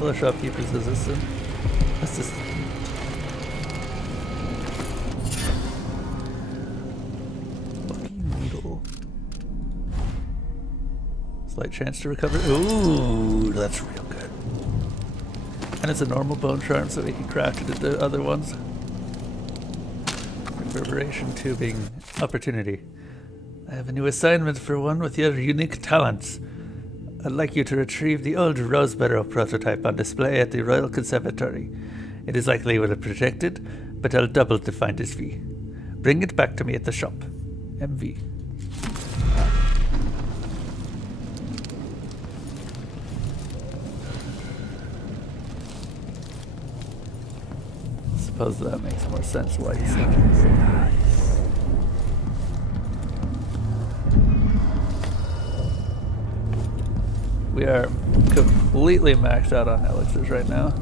Fellow shopkeepers assistant. Lucky needle. Slight chance to recover. Ooh, that's real good. And it's a normal bone charm, so we can craft it into other ones. Reverberation tubing opportunity. I have a new assignment for one with your unique talents. I'd like you to retrieve the old rose barrel prototype on display at the Royal Conservatory. It is likely well protected, but I'll double the finder's fee. Bring it back to me at the shop. MV. Suppose that makes more sense why he's saying. We are completely maxed out on elixirs right now.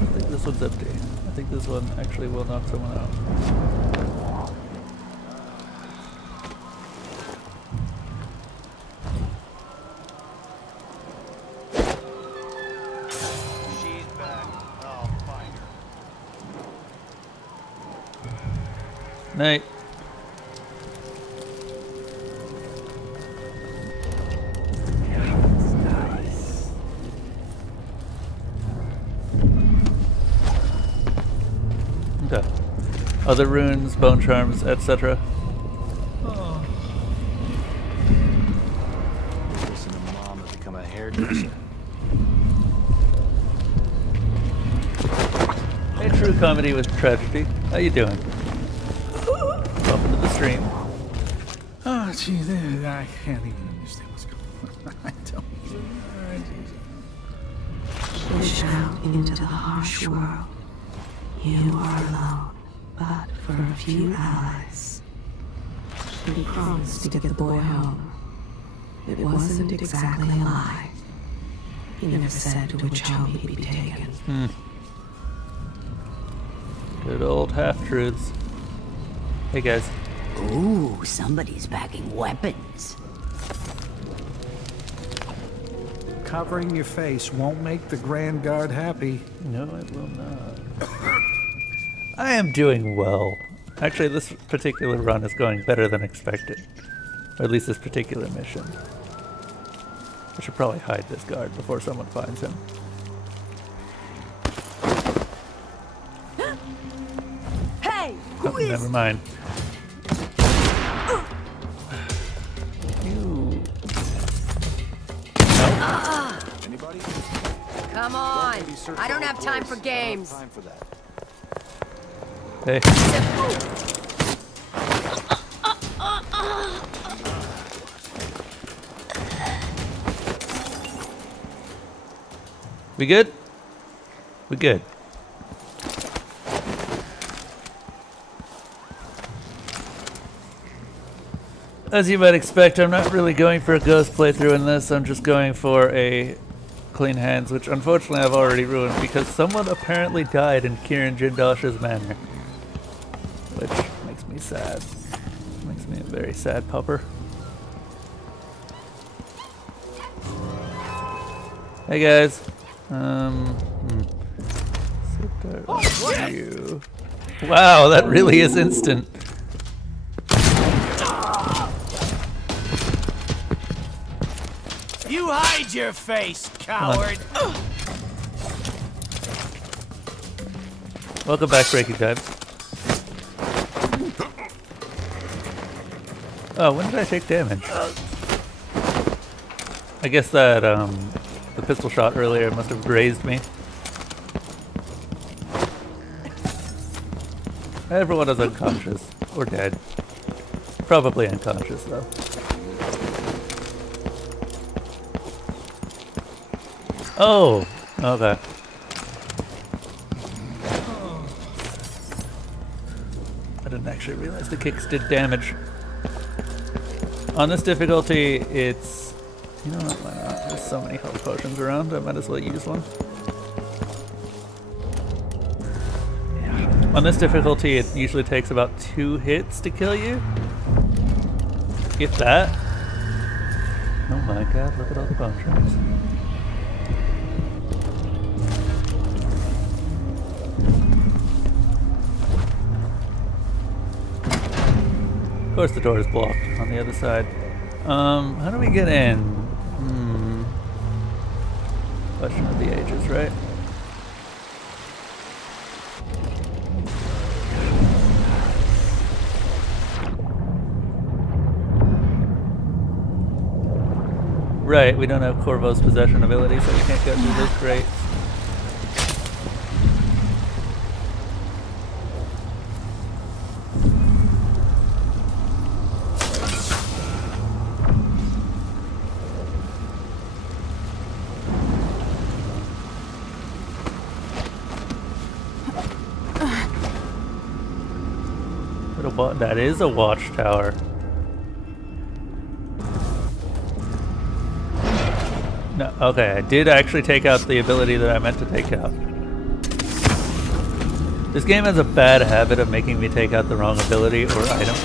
I think this one's empty. I think this one actually will knock someone out. Night. Okay. Other runes, bone charms, etc. Oh. Listen to Mom and become a hairdresser. A true comedy with tragedy. How you doing? Welcome to the stream. Oh, gee, I can't even understand what's going on. I don't. Push out into the harsh world. You are alone, but for a few allies. He promised to get the boy home. It wasn't exactly a lie. He never said to which home he'd be taken. Good old half-truths. Hey guys. Ooh, somebody's packing weapons. Covering your face won't make the Grand Guard happy. No, it will not. I am doing well. Actually, this particular run is going better than expected. Or at least this particular mission. I should probably hide this guard before someone finds him. Hey, Oh, never mind. Anybody? Come on! I don't have time for games. Hey. We good? We good. As you might expect, I'm not really going for a ghost playthrough in this. I'm just going for a clean hands, which unfortunately I've already ruined because someone apparently died in Kieran Jindosh's manor. Which makes me sad. Makes me a very sad pupper. Hey guys. You. Wow, that really is instant. You hide your face, coward! Welcome back, Breaking Time. Oh, when did I take damage? I guess that, the pistol shot earlier must have grazed me. Everyone is unconscious. Or dead. Probably unconscious, though. Oh! Okay. I didn't actually realize the kicks did damage. On this difficulty, it's... You know what, why not? There's so many health potions around, I might as well use one. On this difficulty, it usually takes about 2 hits to kill you. If that. Oh my god, look at all the bone traps. Of course the door is blocked on the other side. How do we get in? Question of the ages, right? Right, we don't have Corvo's possession ability, so we can't go through those crates. That is a watchtower. No, okay, I did actually take out the ability that I meant to take out. This game has a bad habit of making me take out the wrong ability or item.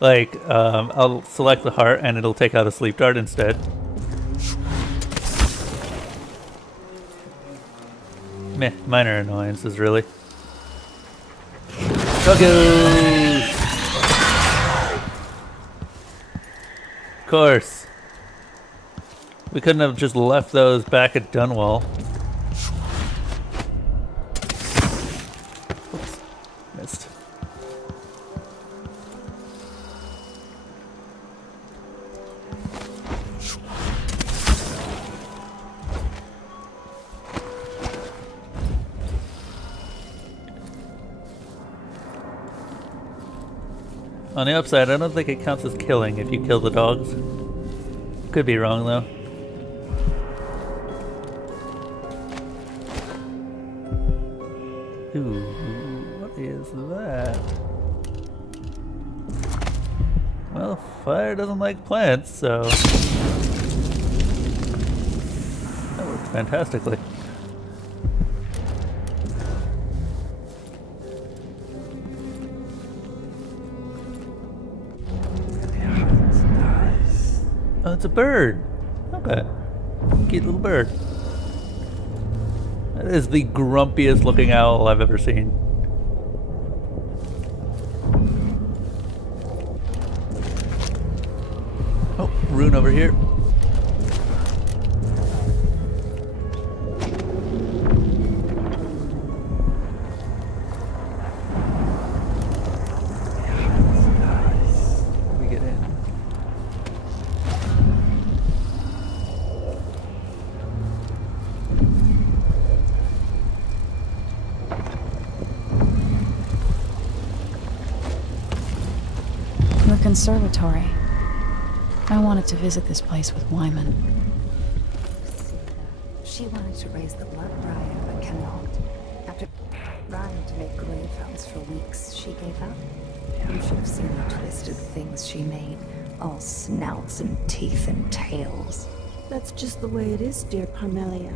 Like, I'll select the heart and it'll take out a sleep dart instead. Meh, minor annoyances, really. Go! Of course. We couldn't have just left those back at Dunwall. Oops, missed. On the upside, I don't think it counts as killing if you kill the dogs. Could be wrong though. Ooh, what is that? Well, fire doesn't like plants, so that worked fantastically. Oh, it's a bird. Okay. Cute little bird. That is the grumpiest looking owl I've ever seen. Oh, rune over here. Conservatory. I wanted to visit this place with Wyman. She wanted to raise the blood Brian, but cannot. After trying to make grave hounds for weeks, she gave up. You should have seen the twisted things she made. All snouts and teeth and tails. That's just the way it is, dear Parmelia.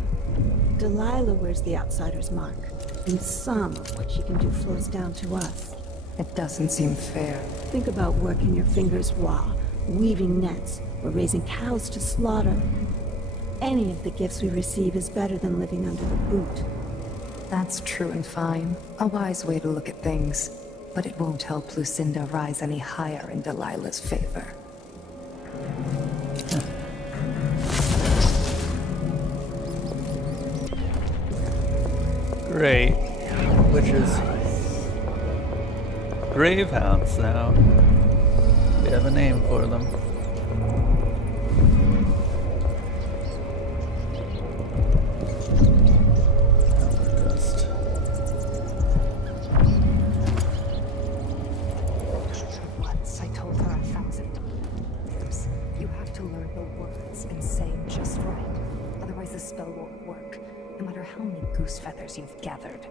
Delilah wears the outsider's mark, and some of what she can do flows down to us. It doesn't seem fair. Think about working your fingers raw, weaving nets, or raising cows to slaughter. Any of the gifts we receive is better than living under the boot. That's true and fine. A wise way to look at things. But it won't help Lucinda rise any higher in Delilah's favor. Great. Witches. Gravehounds now. We have a name for them. Dust. Once I told her 1,000 times. You have to learn the words and say just right. Otherwise the spell won't work, no matter how many goose feathers you've gathered.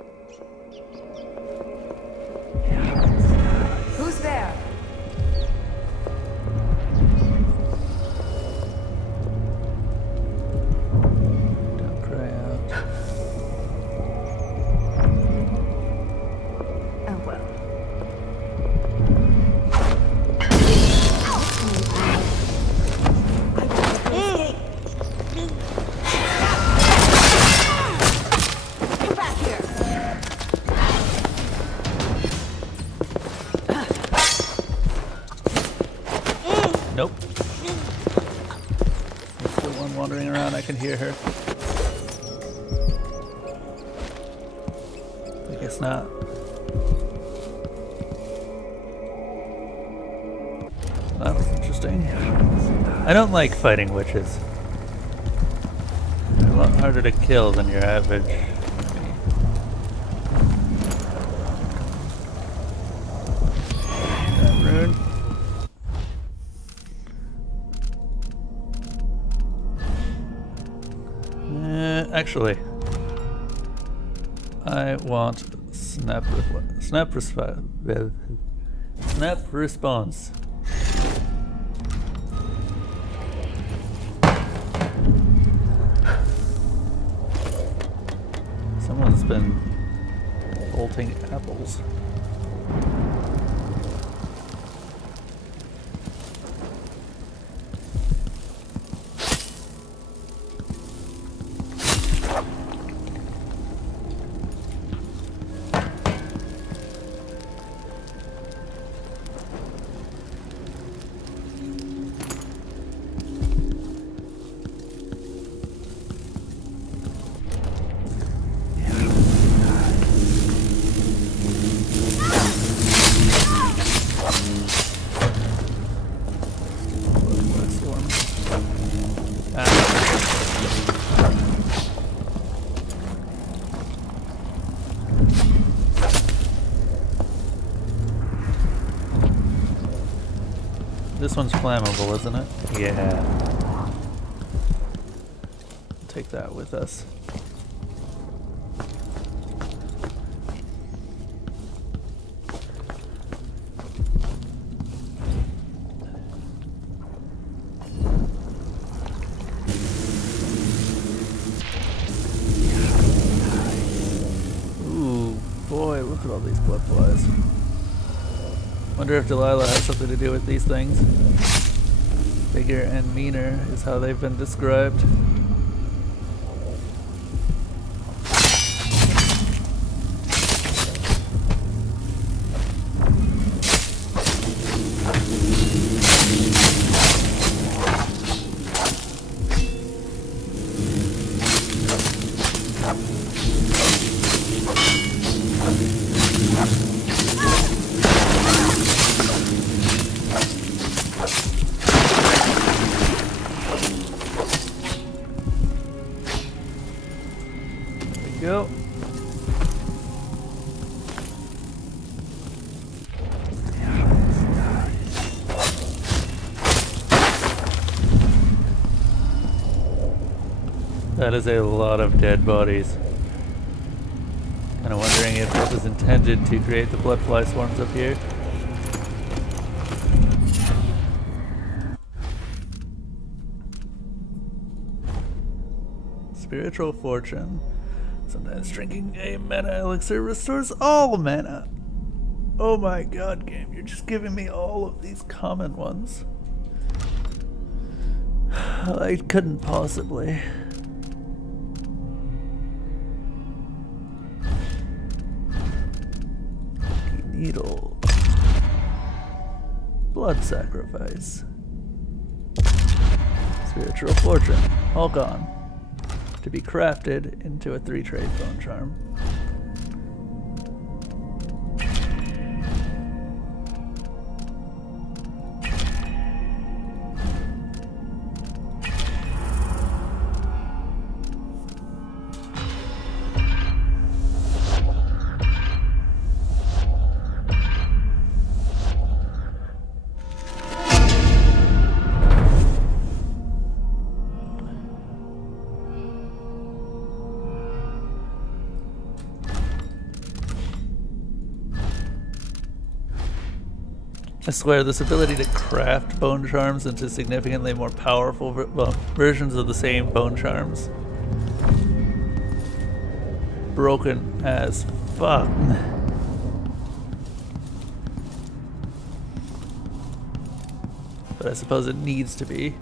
Who's there? guess not. That was interesting. I don't like fighting witches. They're a lot harder to kill than your average enemy. That rune. Actually, I want snap response. Someone's been bolting apples. This one's flammable, isn't it? Yeah. Take that with us. Ooh, boy, look at all these blood flies. Wonder if Delilah has something to do with these things. Bigger and meaner is how they've been described. Go. That is a lot of dead bodies. Kind of wondering if it was intended to create the bloodfly swarms up here. Spiritual fortune. Sometimes drinking a mana elixir restores all mana. Oh my god, game, you're just giving me all of these common ones. I couldn't possibly. Needle. Blood sacrifice. Spiritual fortune. All gone. To be crafted into a 3-trade bone charm. I swear, this ability to craft bone charms into significantly more powerful versions of the same bone charms. Broken as fuck. But I suppose it needs to be.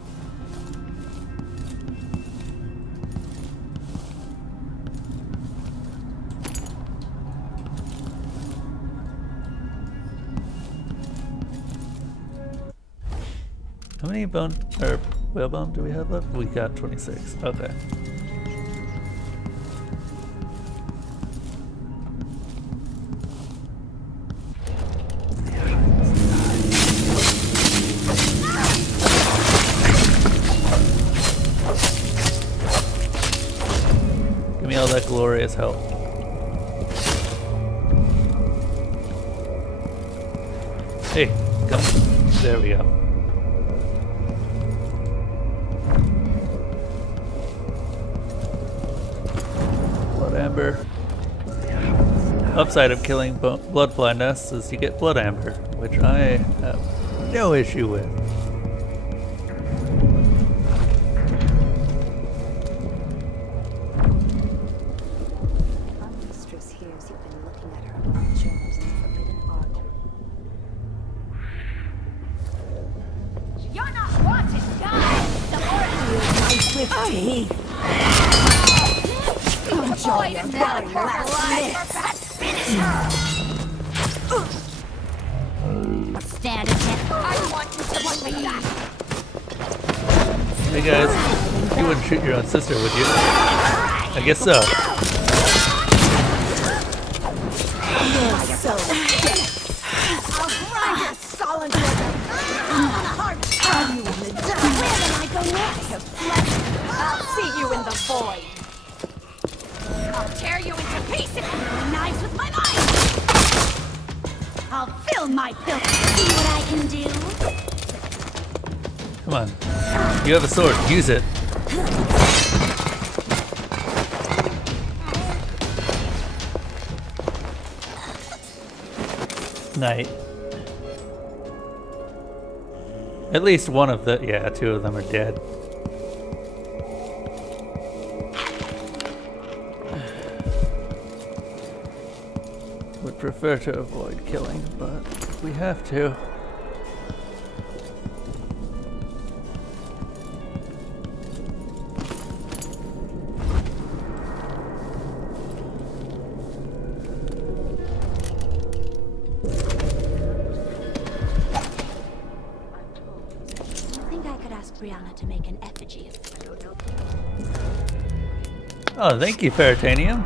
How many bone or whalebone do we have left? We got 26. Okay. glorious help. Hey, come. There we go. Blood amber. Upside of killing bloodfly nests is you get blood amber, which I have no issue with. Hey guys, you wouldn't shoot your own sister, would you? I guess so. I'll see you in the void. I'll tear you into pieces with knives with my mind. I'll fill my pill. See what I can do? Come on. You have a sword. Use it. Night. At least one of the... yeah, two of them are dead. Would prefer to avoid killing, but we have to. To make an effigy of Oh, thank you, Feritanium.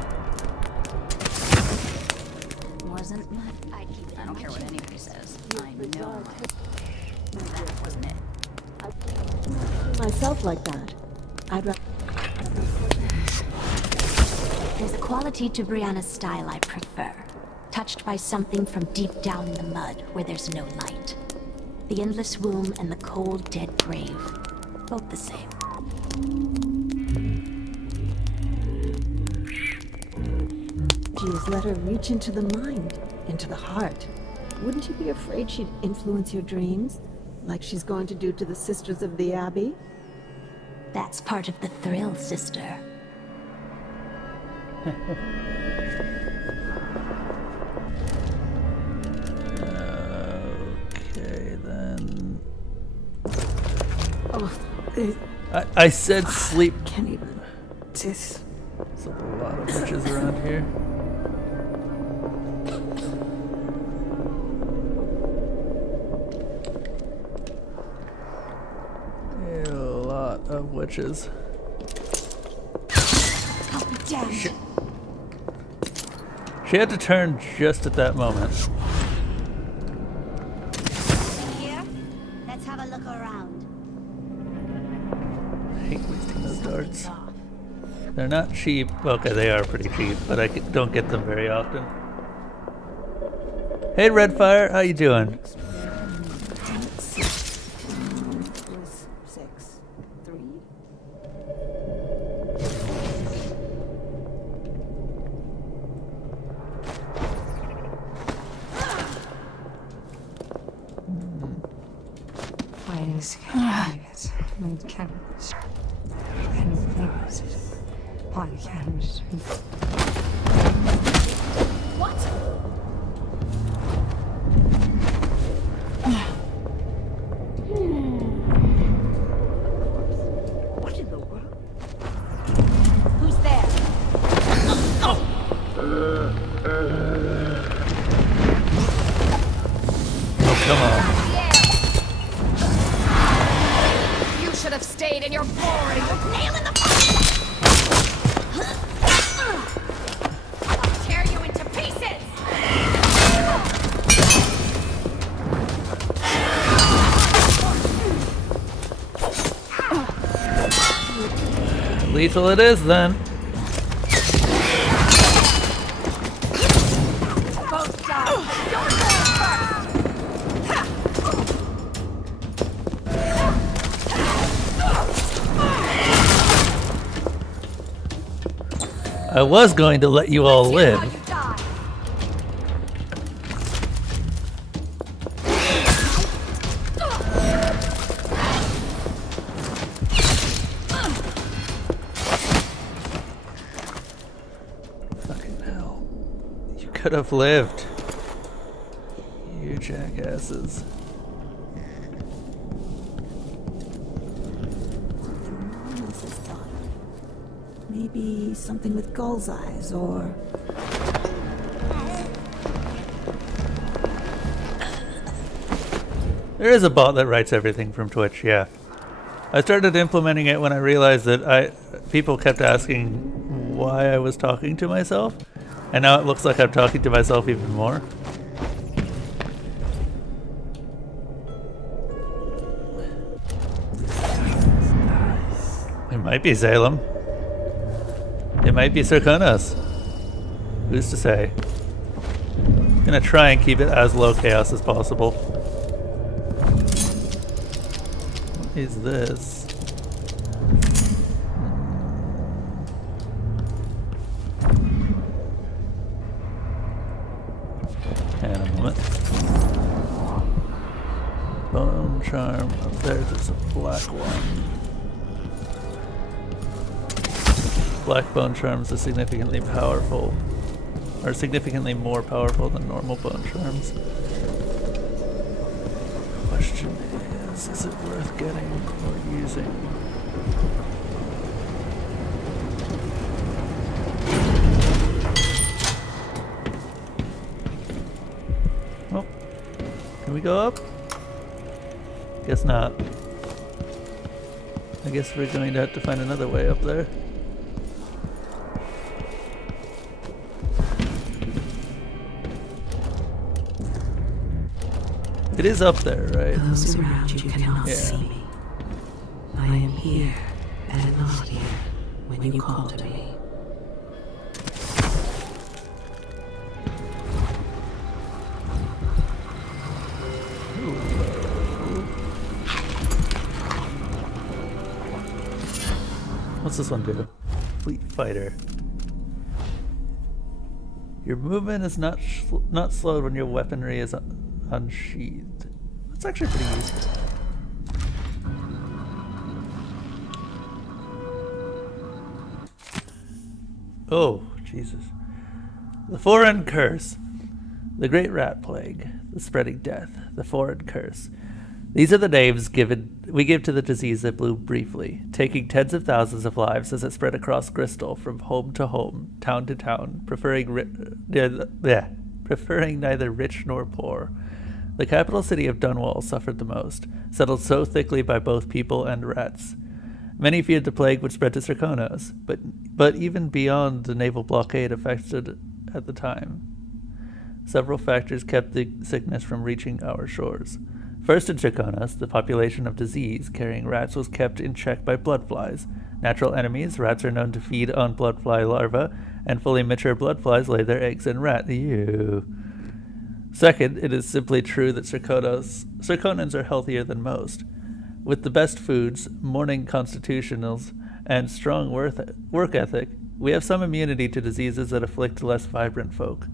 wasn't much. I don't care what anybody says. I know that wasn't it. Myself like that. I'd rather. There's a quality to Brianna's style I prefer. Touched by something from deep down in the mud where there's no light. The endless womb and the cold, dead grave. Both the same. Geez, let her reach into the mind, into the heart. Wouldn't you be afraid she'd influence your dreams? Like she's going to do to the Sisters of the Abbey? That's part of the thrill, sister. Okay, then. Oh, I said sleep. Can't even. There's a lot of witches around here. A lot of witches. Shit. She had to turn just at that moment. Here, let's have a look around. I hate wasting those darts. They're not cheap. Okay, they are pretty cheap, but I don't get them very often. Hey, Redfire, how you doing? What in the world? Who's there? Oh, come on. You should have stayed in your boring nail in the I'll tear you into pieces. Lethal it is then. I was going to let you all live. Fucking hell. You could have lived. You jackasses. Maybe something with gull's eyes, or... There is a bot that writes everything from Twitch, yeah. I started implementing it when I realized that people kept asking why I was talking to myself, and now it looks like I'm talking to myself even more. It might be Salem. It might be Sokolov. Who's to say? I'm gonna try and keep it as low chaos as possible. What is this? Hang on a moment. Bone charm. Up there's a black one. Black bone charms are significantly powerful, or significantly more powerful than normal bone charms. Question is it worth getting or using? Oh, can we go up? Guess not. I guess we're going to have to find another way up there. It is up there, right? Those around you cannot see me. I am here and not here when you call to me. What's this one do? Fleet Fighter. Your movement is not slowed when your weaponry is unsheathed. That's actually pretty useful. Oh, Jesus. The Foreign Curse. The Great Rat Plague. The Spreading Death. The Foreign Curse. These are the names we give to the disease that blew briefly, taking tens of thousands of lives as it spread across Crystal from home to home, town to town, preferring neither rich nor poor. The capital city of Dunwall suffered the most, settled so thickly by both people and rats. Many feared the plague would spread to Sokolov, but even beyond the naval blockade affected at the time. Several factors kept the sickness from reaching our shores. First in Sokolov, the population of disease-carrying rats was kept in check by bloodflies. Natural enemies, rats are known to feed on bloodfly larvae, and fully mature bloodflies lay their eggs in rat. Ew. Second, it is simply true that Sokonans are healthier than most. With the best foods, morning constitutionals, and strong work ethic, we have some immunity to diseases that afflict less vibrant folk.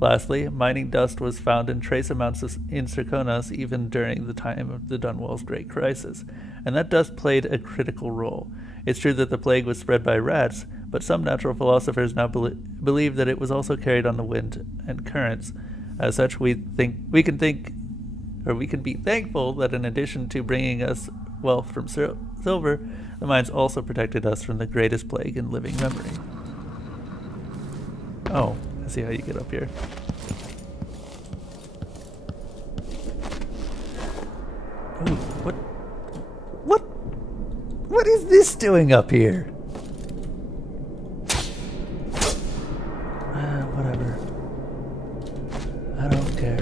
Lastly, mining dust was found in trace amounts in Sokolov even during the time of the Dunwall's Great Crisis, and that dust played a critical role. It's true that the plague was spread by rats, but some natural philosophers now believe that it was also carried on the wind and currents. As such, we can be thankful that in addition to bringing us wealth from silver, the mines also protected us from the greatest plague in living memory. Oh, I see how you get up here. Ooh, what is this doing up here? Whatever. I don't care.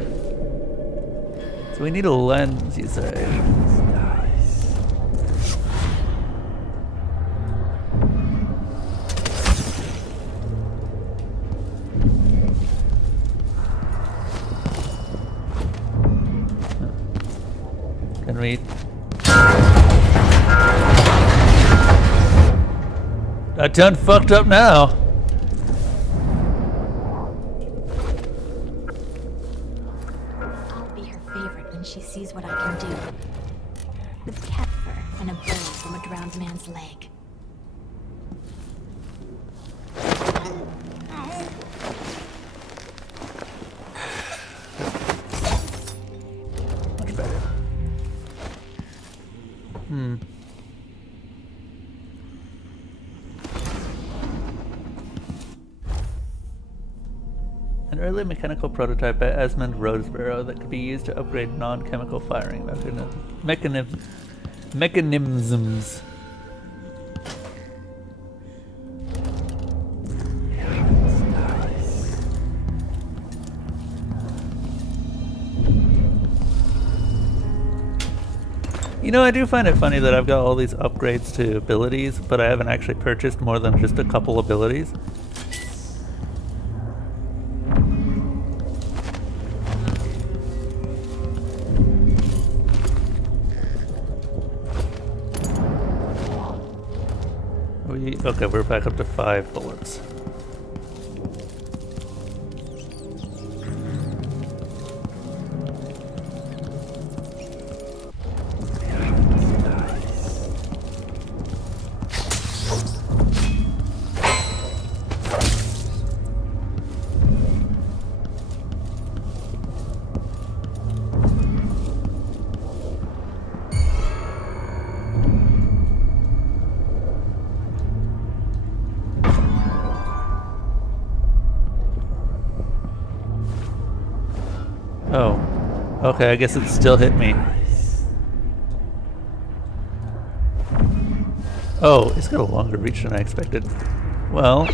So we need a lens, you say? Nice. Can we? I done fucked up now. when she sees what I can do. With cat fur and a bow from a drowned man's leg. Much better. An early mechanical prototype by Esmond Roseborough that could be used to upgrade non-chemical firing mechanisms. You know, I do find it funny that I've got all these upgrades to abilities, but I haven't actually purchased more than just a couple abilities. Okay, we're back up to 5 bullets. Oh, okay, I guess it still hit me. Oh, it's got a longer reach than I expected. Well,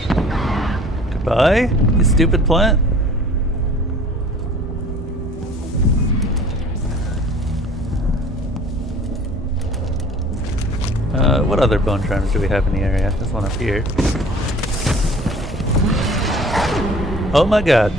goodbye, you stupid plant. What other bone charms do we have in the area? There's one up here. Oh my god.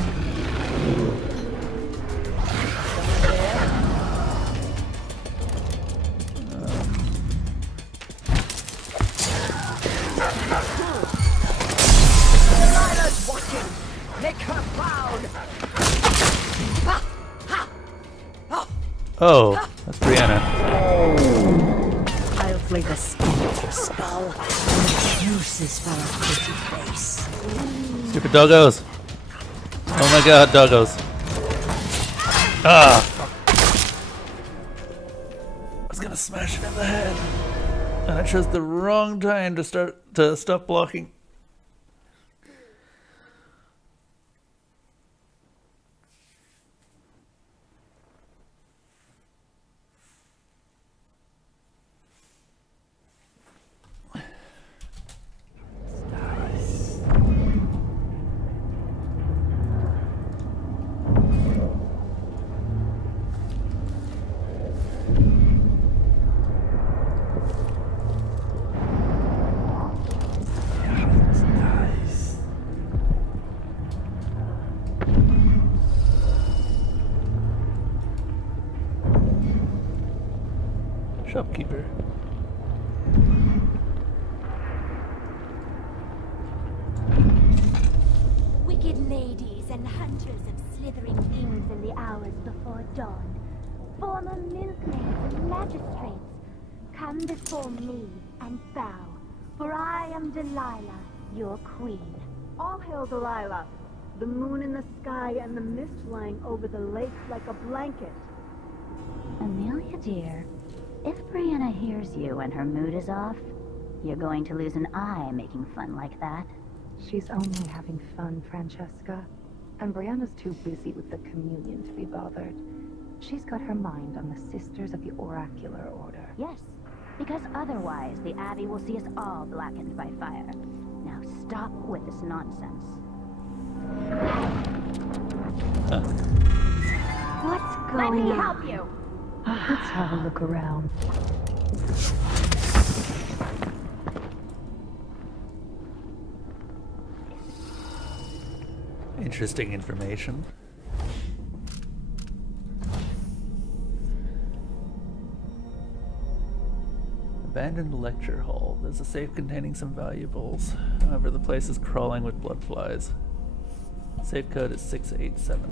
Oh, that's Brianna. I'll flay the skin of your skull. Juices for a pretty face. Stupid doggos. Oh my god, doggos. Ah! I was gonna smash it in the head. And I chose the wrong time to stop blocking. Shopkeeper. Wicked ladies and hunters of slithering things in the hours before dawn, former milkmaids and magistrates, come before me and bow, for I am Delilah, your queen. All hail Delilah, the moon in the sky and the mist lying over the lake like a blanket. Amelia, dear, if Brianna hears you and her mood is off, you're going to lose an eye making fun like that. She's only having fun, Francesca. And Brianna's too busy with the communion to be bothered. She's got her mind on the Sisters of the Oracular Order. Yes, because otherwise the Abbey will see us all blackened by fire. Now stop with this nonsense. What's going on? Let me help you! Let's have a look around. Interesting information. Abandoned lecture hall. There's a safe containing some valuables. However, the place is crawling with blood flies. Safe code is 687.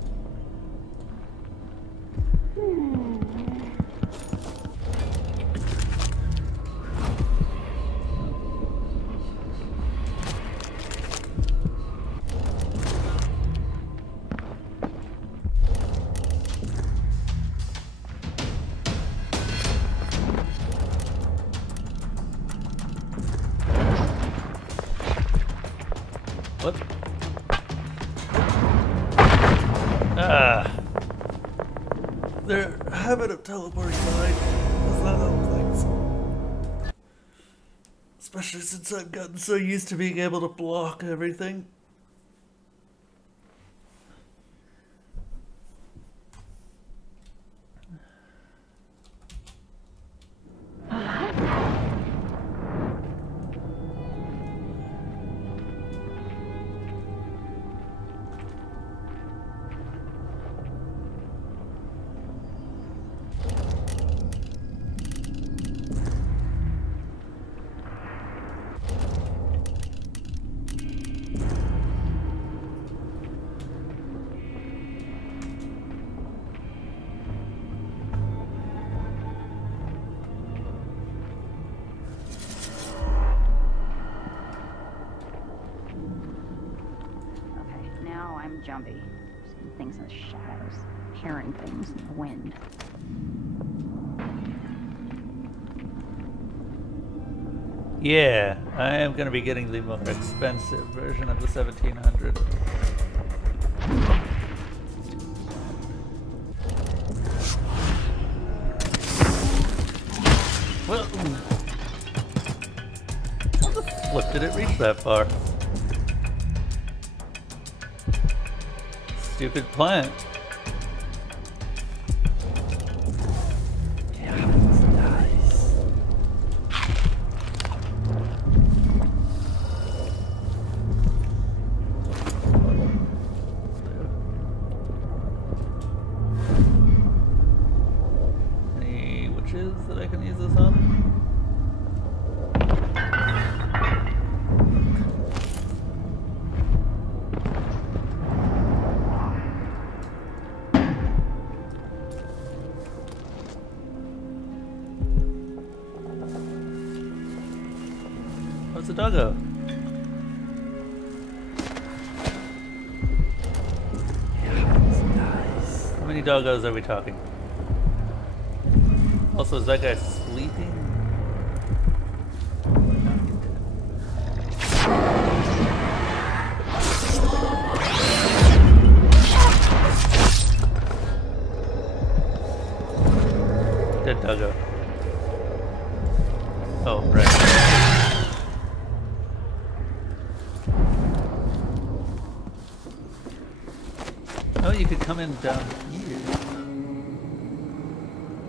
Their habit of teleporting behind does not help things. Especially since I've gotten so used to being able to block everything. Jumpy. Seeing things in the shadows, hearing things in the wind. Yeah, I am going to be getting the more expensive version of the 1700. Well, how the flip did it reach that far? Stupid plant. Yeah, it's nice. Any witches that I can use this on? Where's the doggo? Nice. How many doggos are we talking? Also, is that guy sleeping? Dead doggo. Oh, right. Oh, you could come in down here.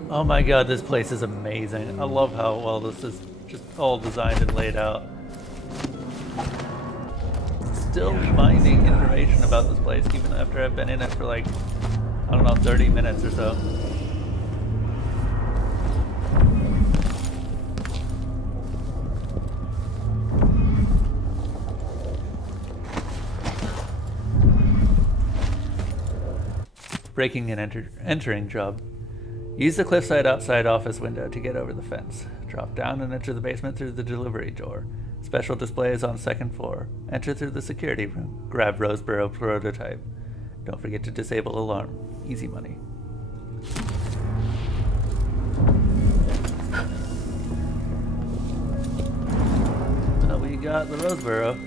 Oh my god, this place is amazing. I love how well this is just all designed and laid out. Still finding information about this place even after I've been in it for like, I don't know, 30 minutes or so. Breaking and entering job. Use the cliffside outside office window to get over the fence. Drop down and enter the basement through the delivery door. Special display is on second floor. Enter through the security room. Grab Roseboro prototype. Don't forget to disable alarm. Easy money. So we got the Roseboro.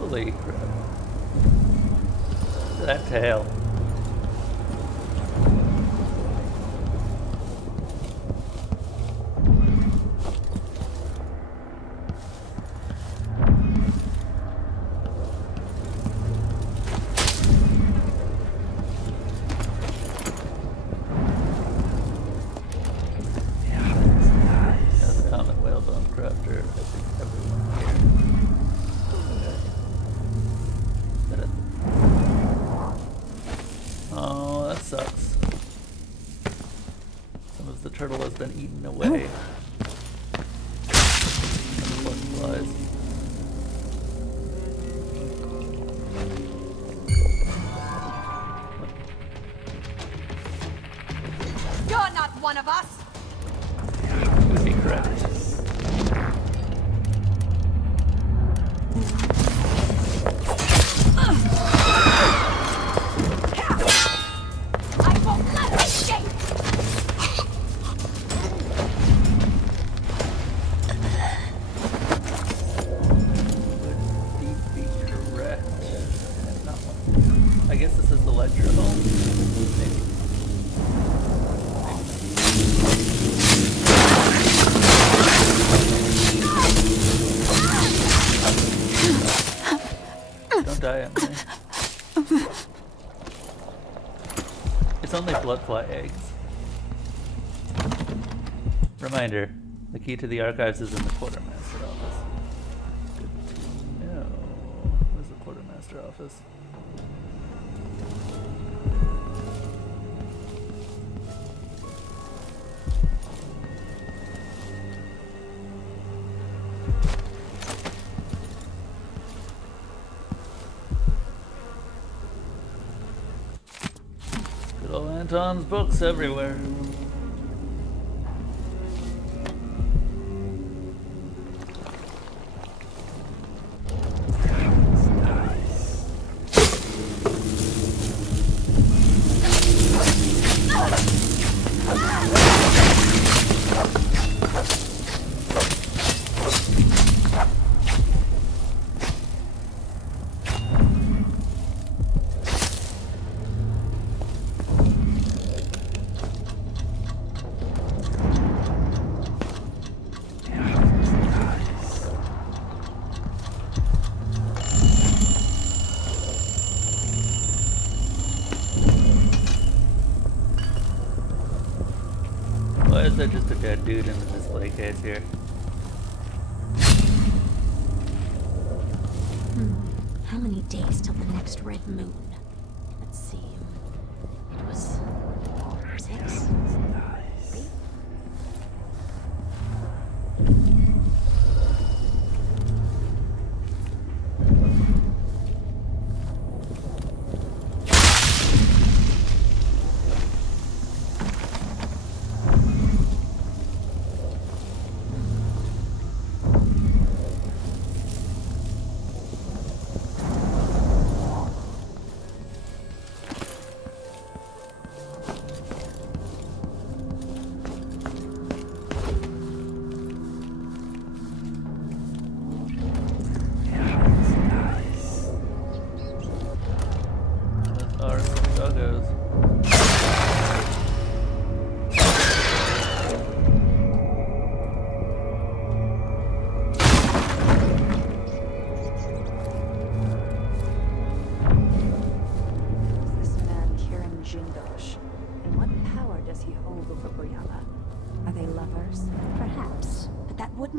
Holy crap. That tail. Turtle has been eaten away. Butterflies. You're not one of us. Would be correct. I won't let her escape. bloodfly eggs. Reminder, the key to the archives is in the quartermaster office. Good to know. Where's the quartermaster office? Good old Anton's books everywhere. Why is there just a dead dude in the display case here? How many days till the next red moon? Let's see. It was 6.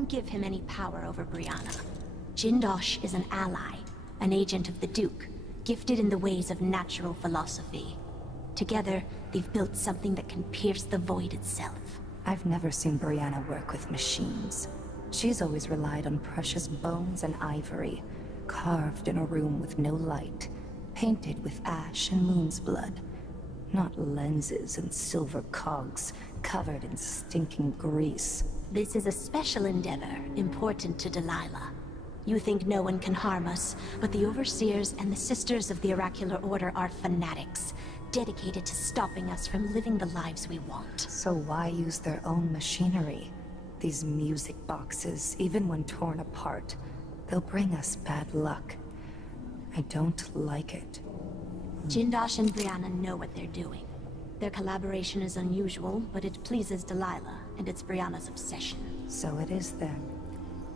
Give him any power over Brianna. Jindosh is an ally, an agent of the Duke, gifted in the ways of natural philosophy. Together, they've built something that can pierce the void itself. I've never seen Brianna work with machines. She's always relied on precious bones and ivory, carved in a room with no light, painted with ash and moon's blood. Not lenses and silver cogs, covered in stinking grease. This is a special endeavor, important to Delilah. You think no one can harm us, but the Overseers and the Sisters of the Oracular Order are fanatics, dedicated to stopping us from living the lives we want. So why use their own machinery? These music boxes, even when torn apart, they'll bring us bad luck. I don't like it. Jindosh and Brianna know what they're doing. Their collaboration is unusual, but it pleases Delilah, and it's Brianna's obsession. So it is then.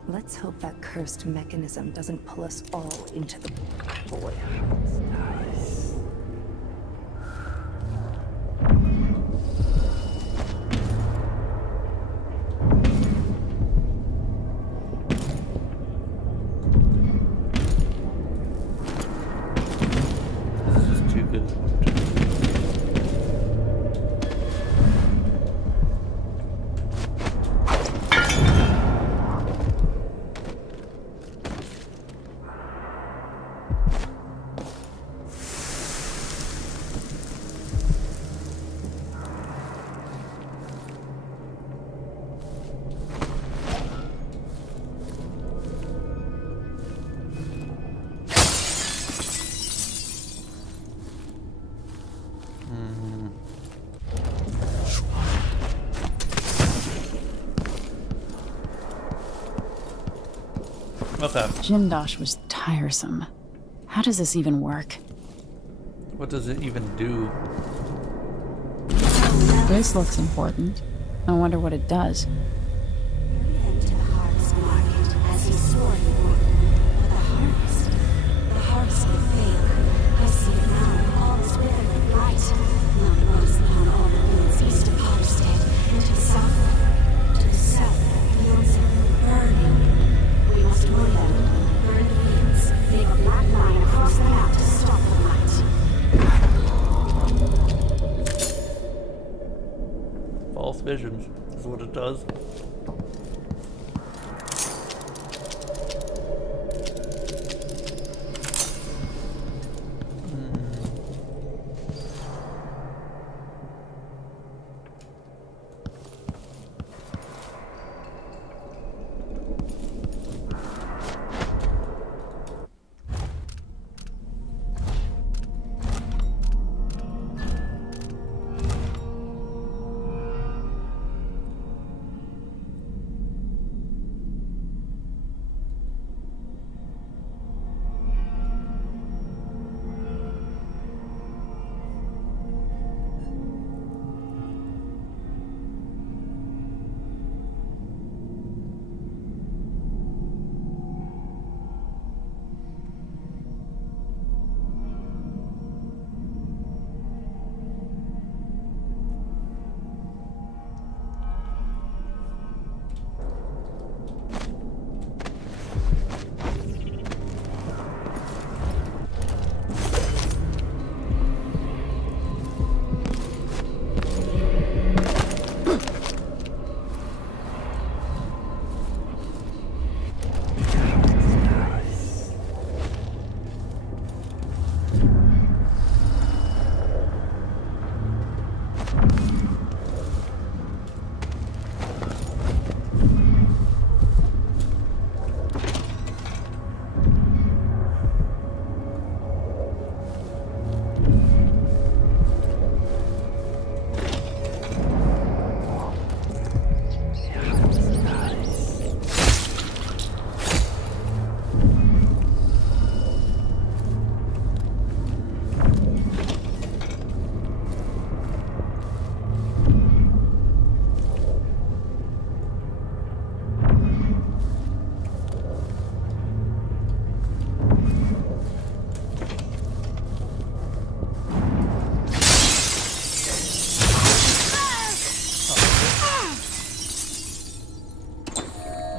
Let's hope that cursed mechanism doesn't pull us all into the void. Nice. This is too good. Okay. Jindosh was tiresome. How does this even work? What does it even do? This looks important. I wonder what it does. To the harvest market, as he swore he would. For the harvest will fail. I see it now, all is withered and bright. Not lost now. visions, is what it does.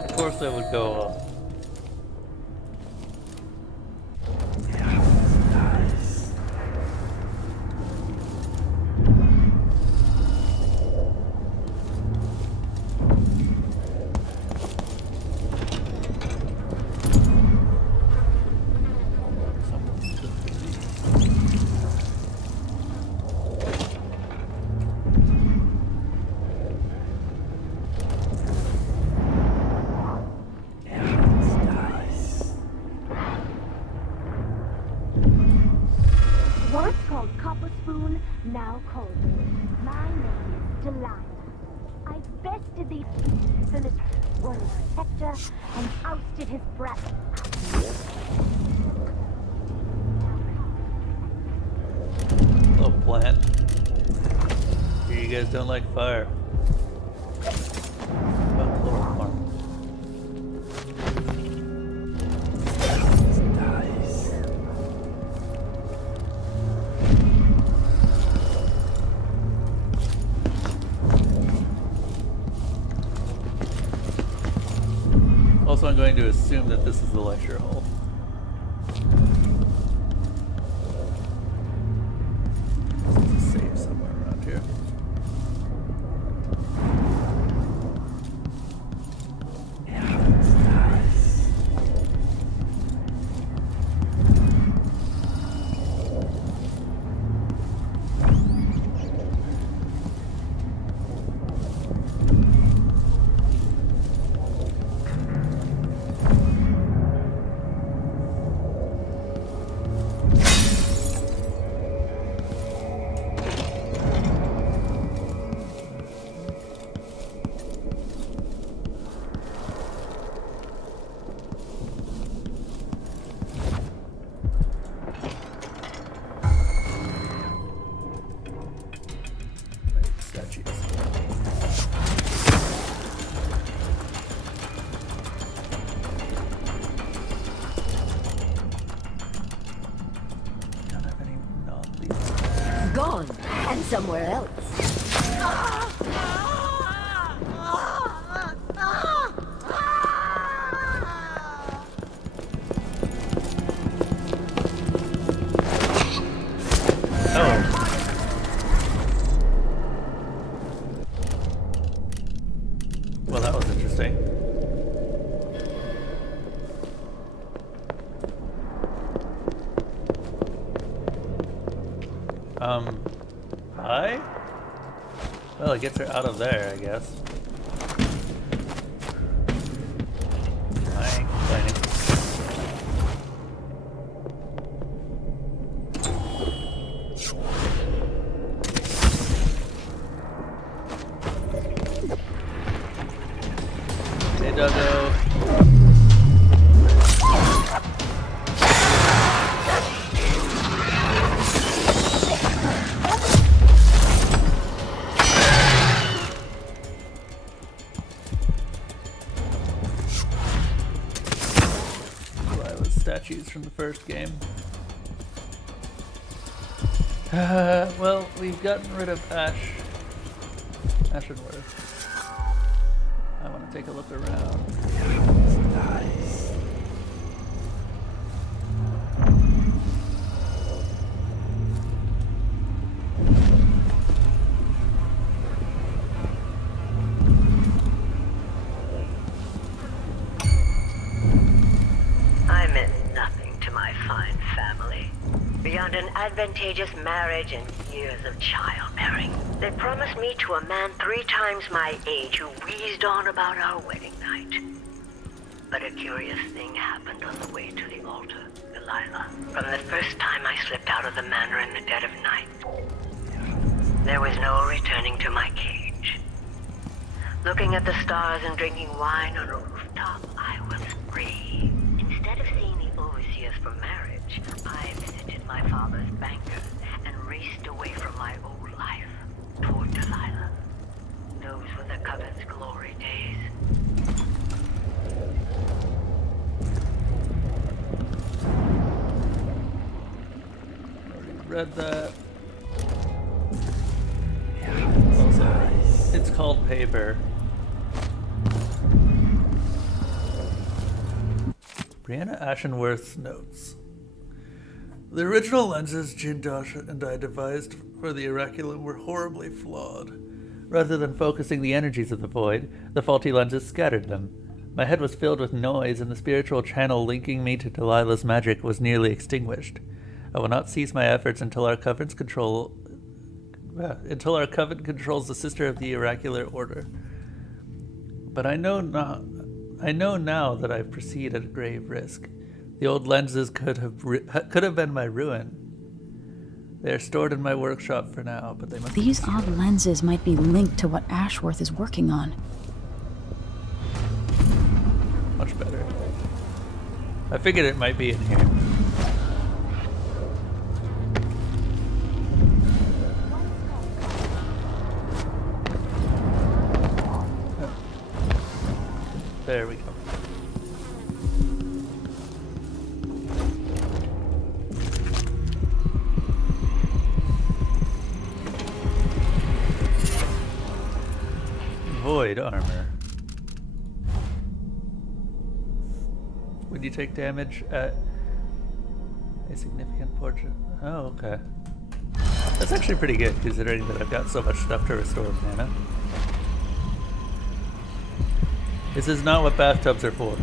Of course that would go off. Now Colby, my name is Delilah. I bested the infamous warrior Hector and ousted his brat. Little plant. Here, you guys don't like fire. About chloroform. Also, I'm going to assume that this is the lecture hall. There's a safe somewhere around here. Gone, and somewhere else. Hi? Well, it gets her out of there, I guess. I ain't complaining. Hey, Duggo. Statues from the first game. Well, we've gotten rid of Ashenworth. I want to take a look around. Nice. I meant nothing to my fine family. Beyond an advantageous marriage and years of childbearing. They promised me to a man 3 times my age who wheezed on about our wedding night. But a curious thing happened on the way to the altar, Delilah. From the first time I slipped out of the manor in the dead of night, there was no returning to my cage. Looking at the stars and drinking wine on a rooftop, I was free. Instead of seeing the overseers for marriage, I visited my father's bankers and raced away from my old life toward Delilah. Those were the Covenant's glory days. Already read that. Yeah, also, it's called paper. Brianna Ashenworth's notes. The original lenses Jindosh and I devised for the Oraculum were horribly flawed. Rather than focusing the energies of the void, the faulty lenses scattered them. My head was filled with noise, and the spiritual channel linking me to Delilah's magic was nearly extinguished. I will not cease my efforts until our coven controls the sister of the oracular order. But I know now that I proceed at grave risk. The old lenses could have been my ruin. They are stored in my workshop for now, but they must. These odd lenses might be linked to what Ashworth is working on. Much better. I figured it might be in here. There we go. Void armor. Would you take damage at a significant portion? Oh, okay. That's actually pretty good considering that I've got so much stuff to restore mana. This is not what bathtubs are for.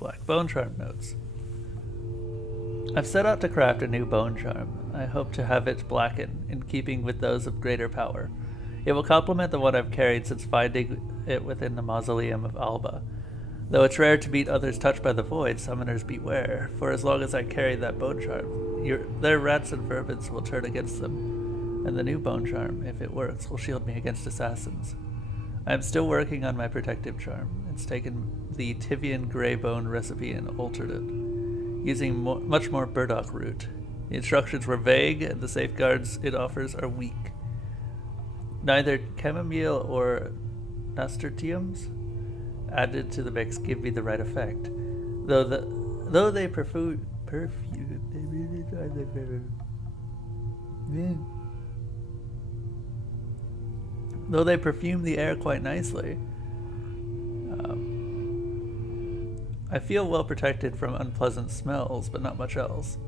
Black bone charm notes. I've set out to craft a new bone charm. I hope to have it blacken, in keeping with those of greater power. It will complement the one I've carried since finding it within the mausoleum of Alba. Though it's rare to meet others touched by the void, summoners beware, for as long as I carry that bone charm, their rats and vermins will turn against them. And the new bone charm, if it works, will shield me against assassins. I am still working on my protective charm. It's taken the Tivian grey bone recipe and altered it, using much more burdock root. The instructions were vague, and the safeguards it offers are weak. Neither chamomile or nasturtiums added to the mix give me the right effect. Though they perfume the air quite nicely. I feel well protected from unpleasant smells, but not much else.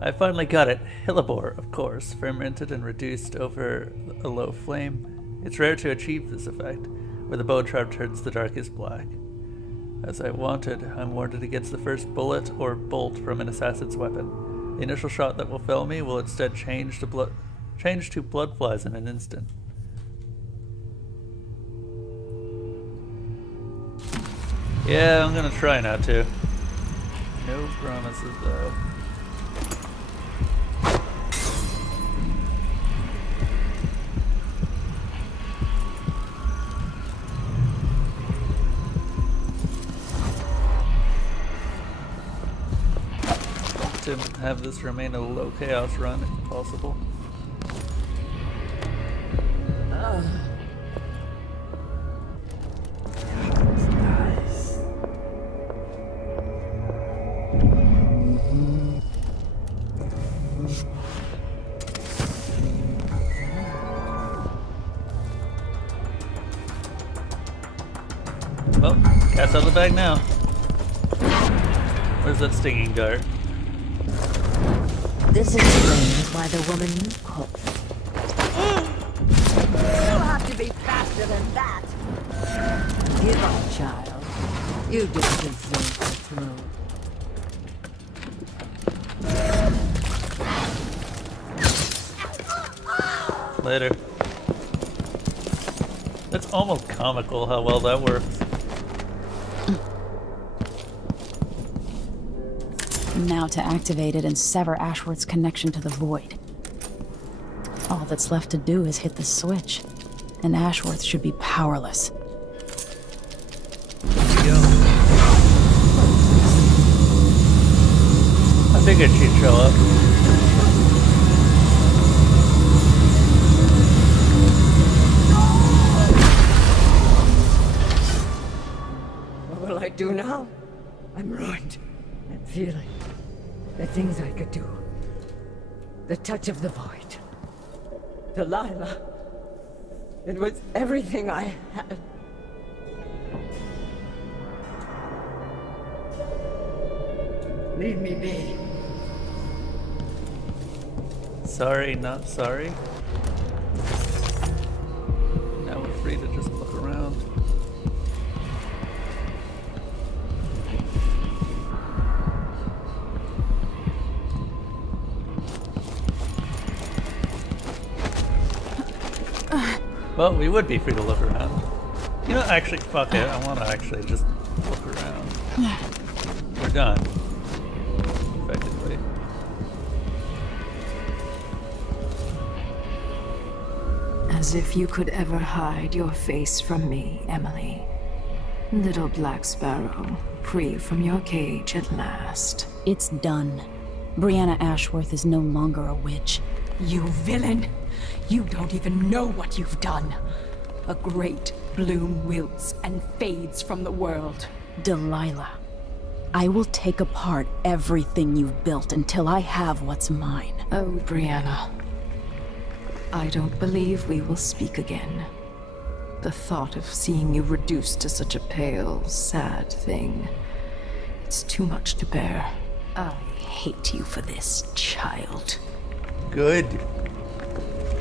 I finally got it. Hellebore, of course, fermented and reduced over a low flame. It's rare to achieve this effect, where the bone charm turns the darkest black. As I wanted, I'm warded against the first bullet or bolt from an assassin's weapon. The initial shot that will fell me will instead change to blood flies in an instant. Yeah, I'm gonna try not to. No promises though. To have this remain a low chaos run if possible. Well, cat's out of the bag now. Where's that stinging dart? This explains why the woman you cooked. You'll have to be faster than that. Give up, child. You didn't deserve the throne. Later. That's almost comical how well that works. Now to activate it and sever Ashworth's connection to the void. All that's left to do is hit the switch, and Ashworth should be powerless. I figured she'd show up. What will I do now? I'm ruined. I'm feeling the things I could do. The touch of the void. Delilah. It was everything I had. Leave me be. Sorry, not sorry. Now we're free to just look around. Well, we would be free to look around. You know, actually, fuck it. I want to actually just look around. We're done. Effectively. As if you could ever hide your face from me, Emily. Little Black Sparrow, free from your cage at last. It's done. Brianna Ashworth is no longer a witch. You villain! You don't even know what you've done. A great bloom wilts and fades from the world. Delilah, I will take apart everything you've built until I have what's mine. Oh, Brianna. I don't believe we will speak again. The thought of seeing you reduced to such a pale, sad thing. It's too much to bear. I hate you for this, child. Good.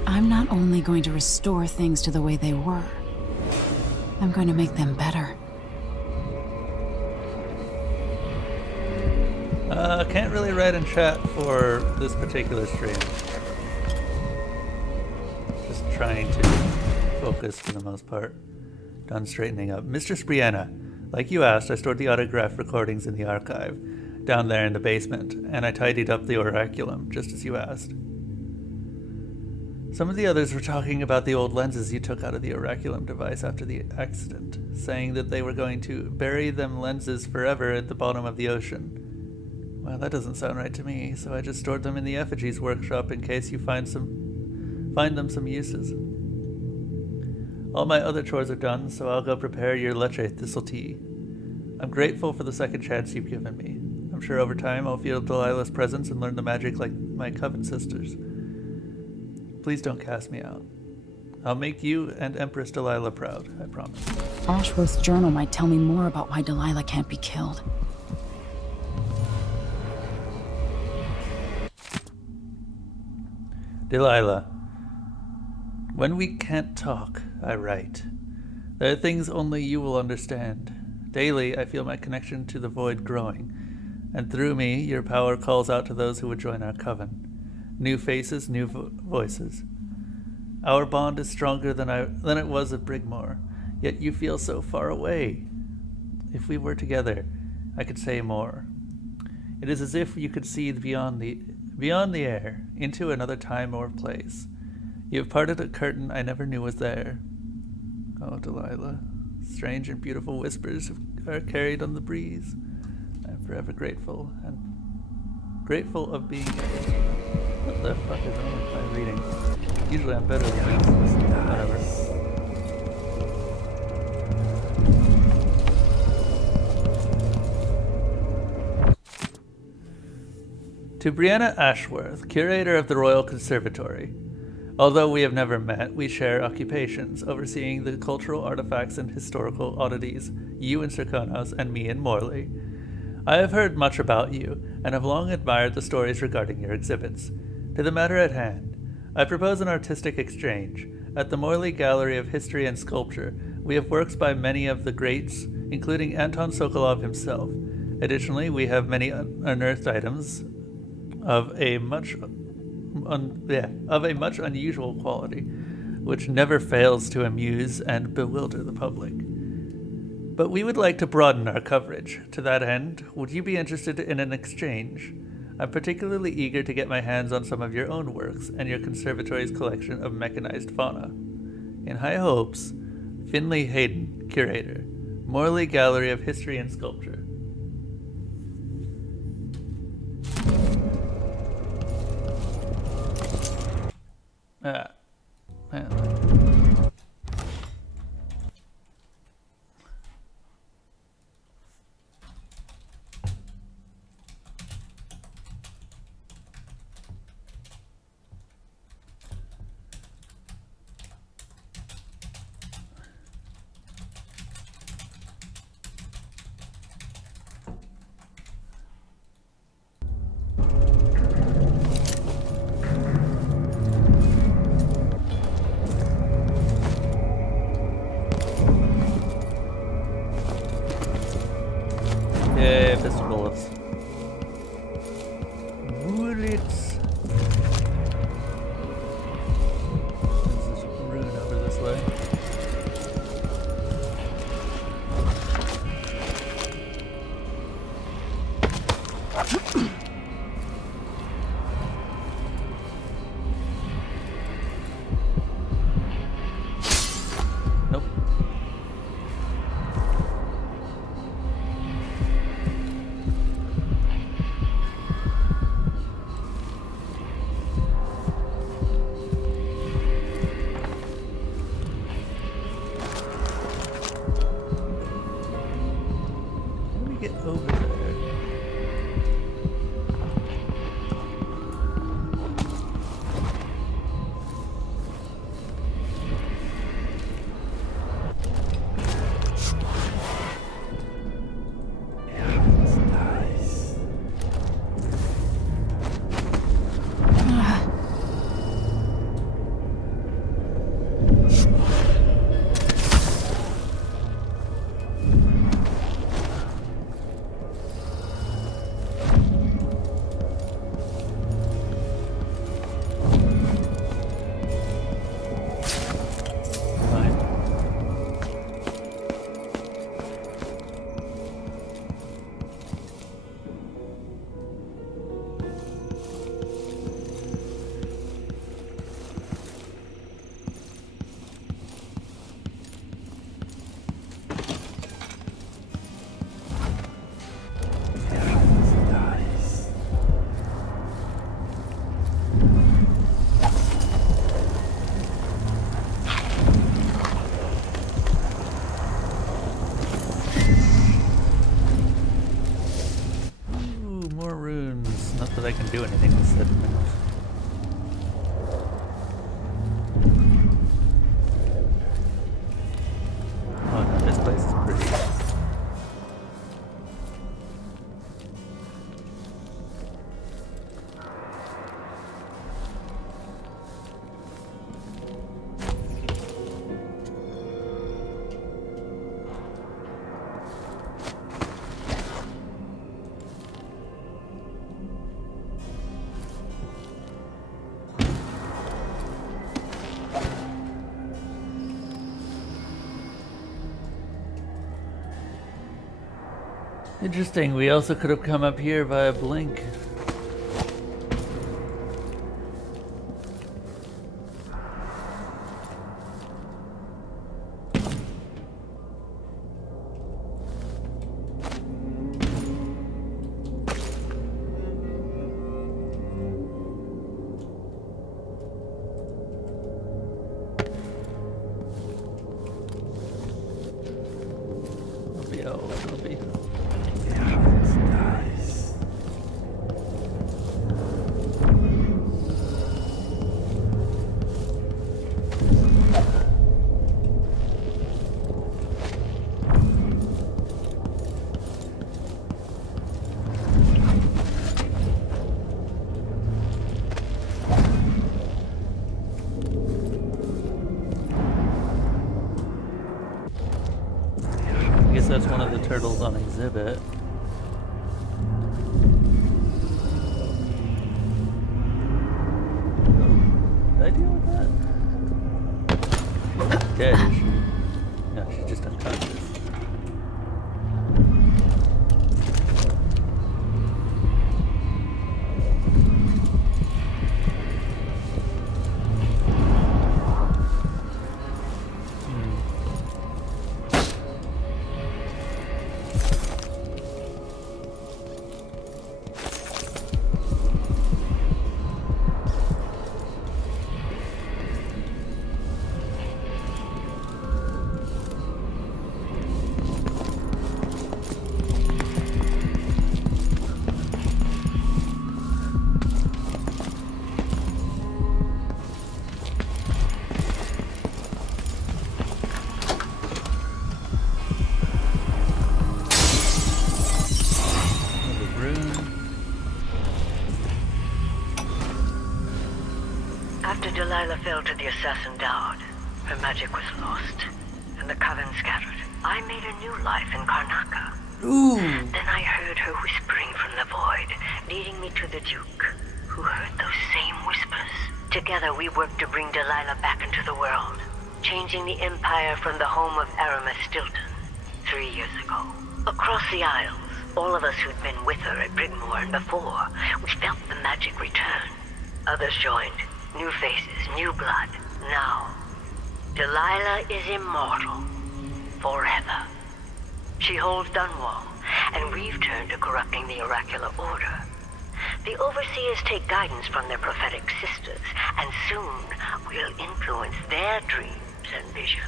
I'm not only going to restore things to the way they were, I'm going to make them better. Can't really write in chat for this particular stream. Just trying to focus for the most part. Done straightening up. Mistress Brianna, like you asked, I stored the autograph recordings in the archive, down there in the basement, and I tidied up the oraculum, just as you asked. Some of the others were talking about the old lenses you took out of the oraculum device after the accident, saying that they were going to bury them lenses forever at the bottom of the ocean. Well, that doesn't sound right to me, so I just stored them in the effigies workshop in case you find them some uses. All my other chores are done, so I'll go prepare your leche thistle tea. I'm grateful for the second chance you've given me. I'm sure over time I'll feel Delilah's presence and learn the magic like my coven sisters. Please don't cast me out. I'll make you and Empress Delilah proud, I promise. Ashworth's journal might tell me more about why Delilah can't be killed. Delilah, when we can't talk, I write. There are things only you will understand. Daily, I feel my connection to the void growing, and through me, your power calls out to those who would join our coven. New faces, new voices. Our bond is stronger than it was at Brigmore, yet you feel so far away. If we were together, I could say more. It is as if you could see beyond the air, into another time or place. You have parted a curtain I never knew was there. Oh, Delilah, strange and beautiful whispers are carried on the breeze. I am forever grateful, and grateful of being... What the fuck is wrong with my reading? Usually I'm better than this. Whatever. To Brianna Ashworth, curator of the Royal Conservatory. Although we have never met, we share occupations, overseeing the cultural artifacts and historical oddities, you in Serkonos and me in Morley. I have heard much about you, and have long admired the stories regarding your exhibits. To the matter at hand, I propose an artistic exchange. At the Morley Gallery of History and Sculpture, we have works by many of the greats, including Anton Sokolov himself. Additionally, we have many unearthed items of a much unusual quality, which never fails to amuse and bewilder the public. But we would like to broaden our coverage. To that end, would you be interested in an exchange? I'm particularly eager to get my hands on some of your own works and your conservatory's collection of mechanized fauna. In high hopes, Finley Hayden, curator, Morley Gallery of History and Sculpture. Man. Interesting, we also could have come up here via Blink. That's one of the turtles on exhibit. Did I deal with that? Dead, is she? No, she's just unconscious. Delilah fell to the assassin Dowd. Her magic was lost, and the coven scattered. I made a new life in Karnaca. Ooh. Then I heard her whispering from the void, leading me to the Duke, who heard those same whispers. Together we worked to bring Delilah back into the world, changing the Empire from the home of Aramis Stilton 3 years ago. Across the Isles, all of us who'd been with her at Brigmore and before, we felt the magic return. Others joined. New faces, new blood. Now, Delilah is immortal. Forever. She holds Dunwall, and we've turned to corrupting the oracular order. The Overseers take guidance from their prophetic sisters, and soon we'll influence their dreams and visions.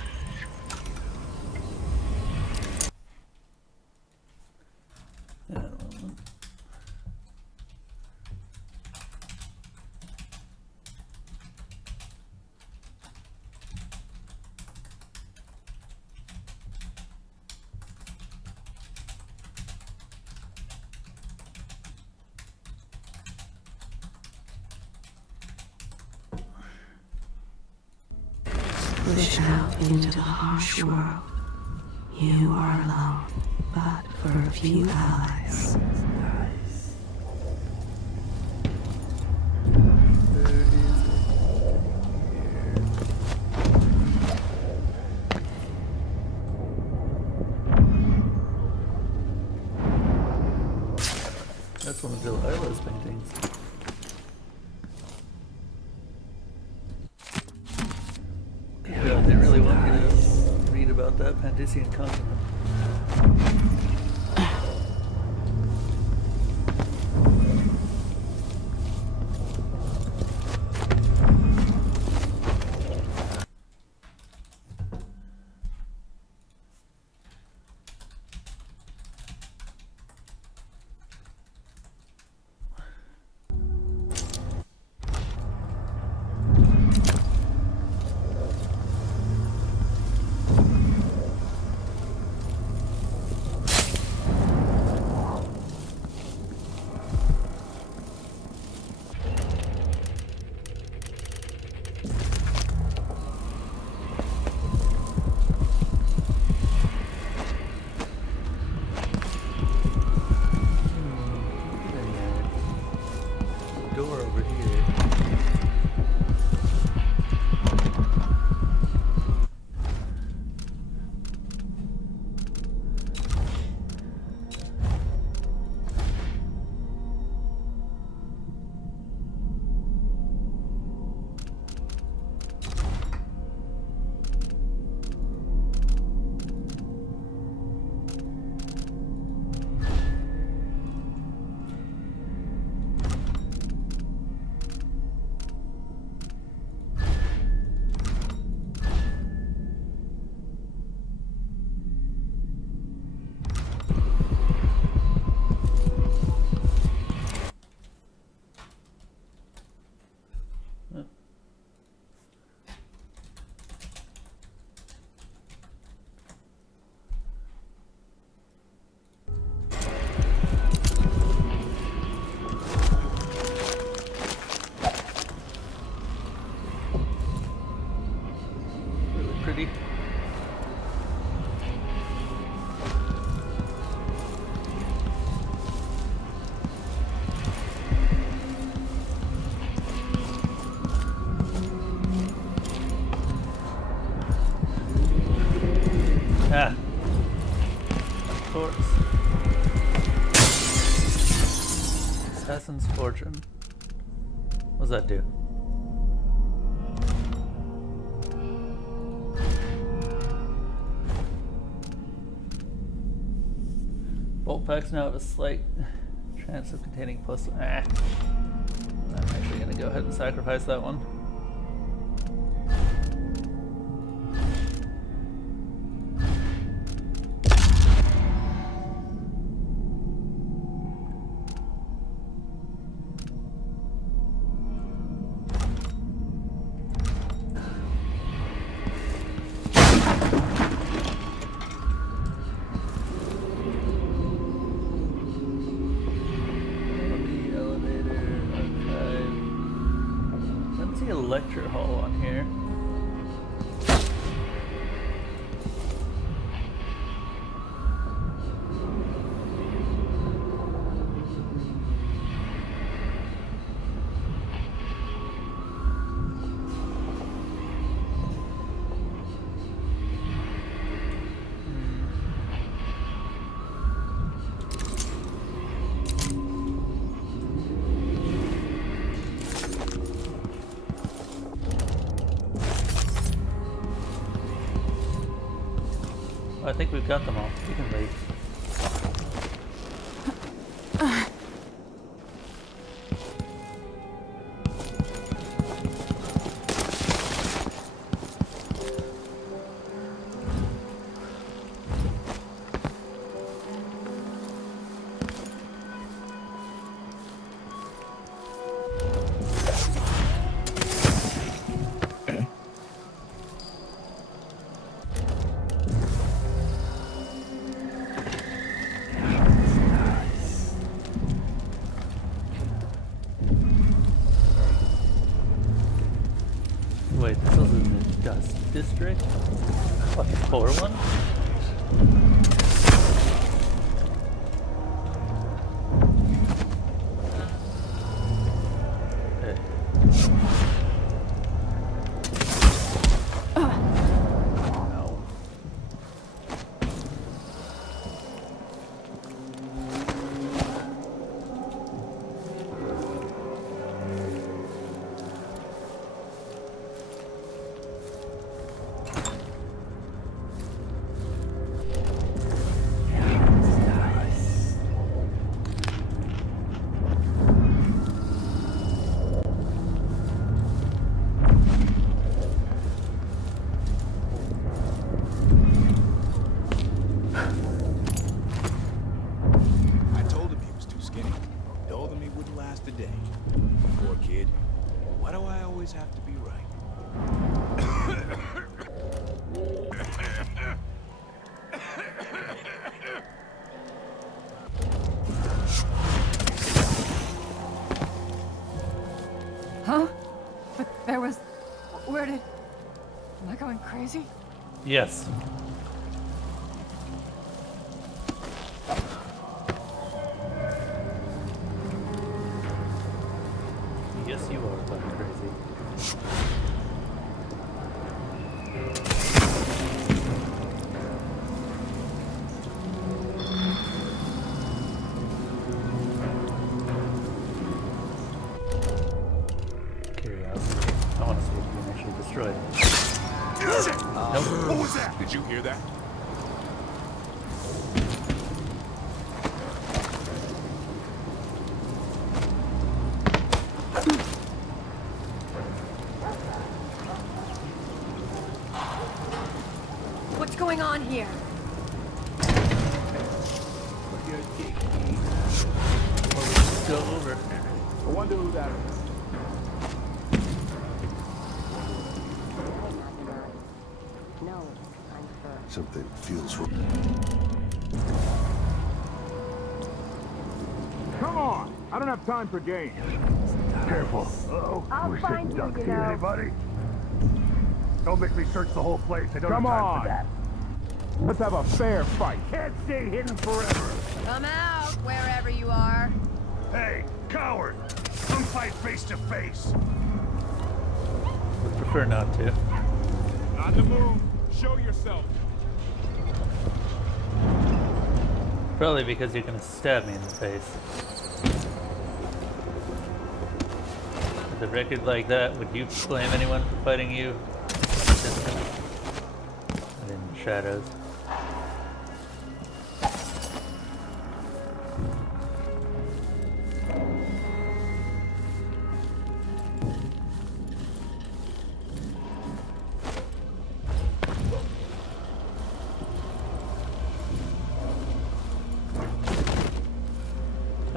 Push out into the harsh world. You are alone, but for a few allies. That's one of Delilah's paintings. Yeah, they really want me to read about that Pandician continent. pretty. Ah. Of course. Assassin's Fortune. What does that do? Bolt packs now have a slight chance of containing plus. I'm actually gonna go ahead and sacrifice that one. Lecture hall on here. I think we've got them all. We can leave. Wait, this was in the Dust District? What, the poor one? Have to be right. Huh? But there was... Where did... Am I going crazy? Yes. Yes, you are fucking crazy. Curiosity. I want to see if we can actually destroy it. Nope. What was that? Did you hear that? What's going on here? Let's go over. I wonder who that is. Something feels wrong. Come on! I don't have time for games. Careful. Uh-oh. I'll We're find sitting you, ducks you here, know. anybody? Don't make me search the whole place. I don't Come have time on. for that. Let's have a fair fight. Can't stay hidden forever. Come out, wherever you are. Hey, coward! Come fight face to face. Would prefer not to. On the move. Show yourself. Probably because you're gonna stab me in the face. With a record like that, would you blame anyone for fighting you? In the shadows.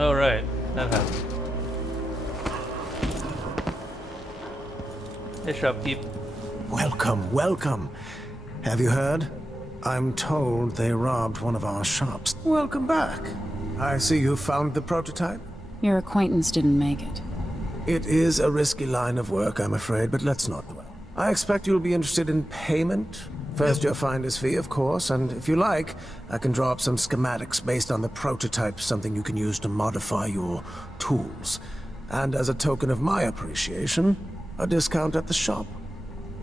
Oh right, that happened. Hey, shopkeep. Welcome, welcome. Have you heard? I'm told they robbed one of our shops. Welcome back. I see you found the prototype. Your acquaintance didn't make it. It is a risky line of work, I'm afraid, but let's not dwell. I expect you'll be interested in payment. First your finder's fee, of course, and if you like, I can draw up some schematics based on the prototype, something you can use to modify your tools. And as a token of my appreciation, a discount at the shop.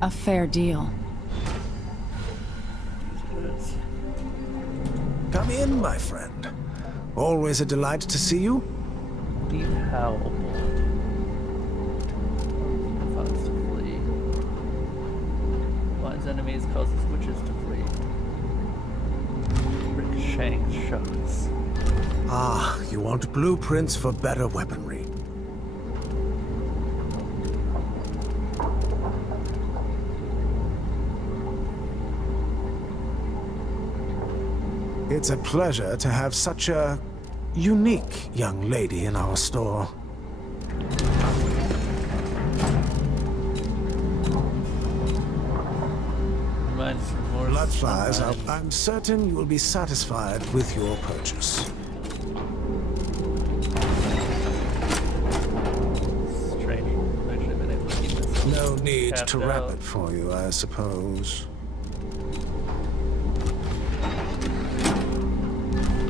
A fair deal. Come in, my friend. Always a delight to see you. The howl. Causes to flee. Finds enemies, causes witches to flee. Ricocheting shots. Ah, you want blueprints for better weaponry. It's a pleasure to have such a unique young lady in our store. Bloodflies, I'm certain you will be satisfied with your purchase. Strange. I've actually been able to keep this. No need to wrap out. it for you, I suppose.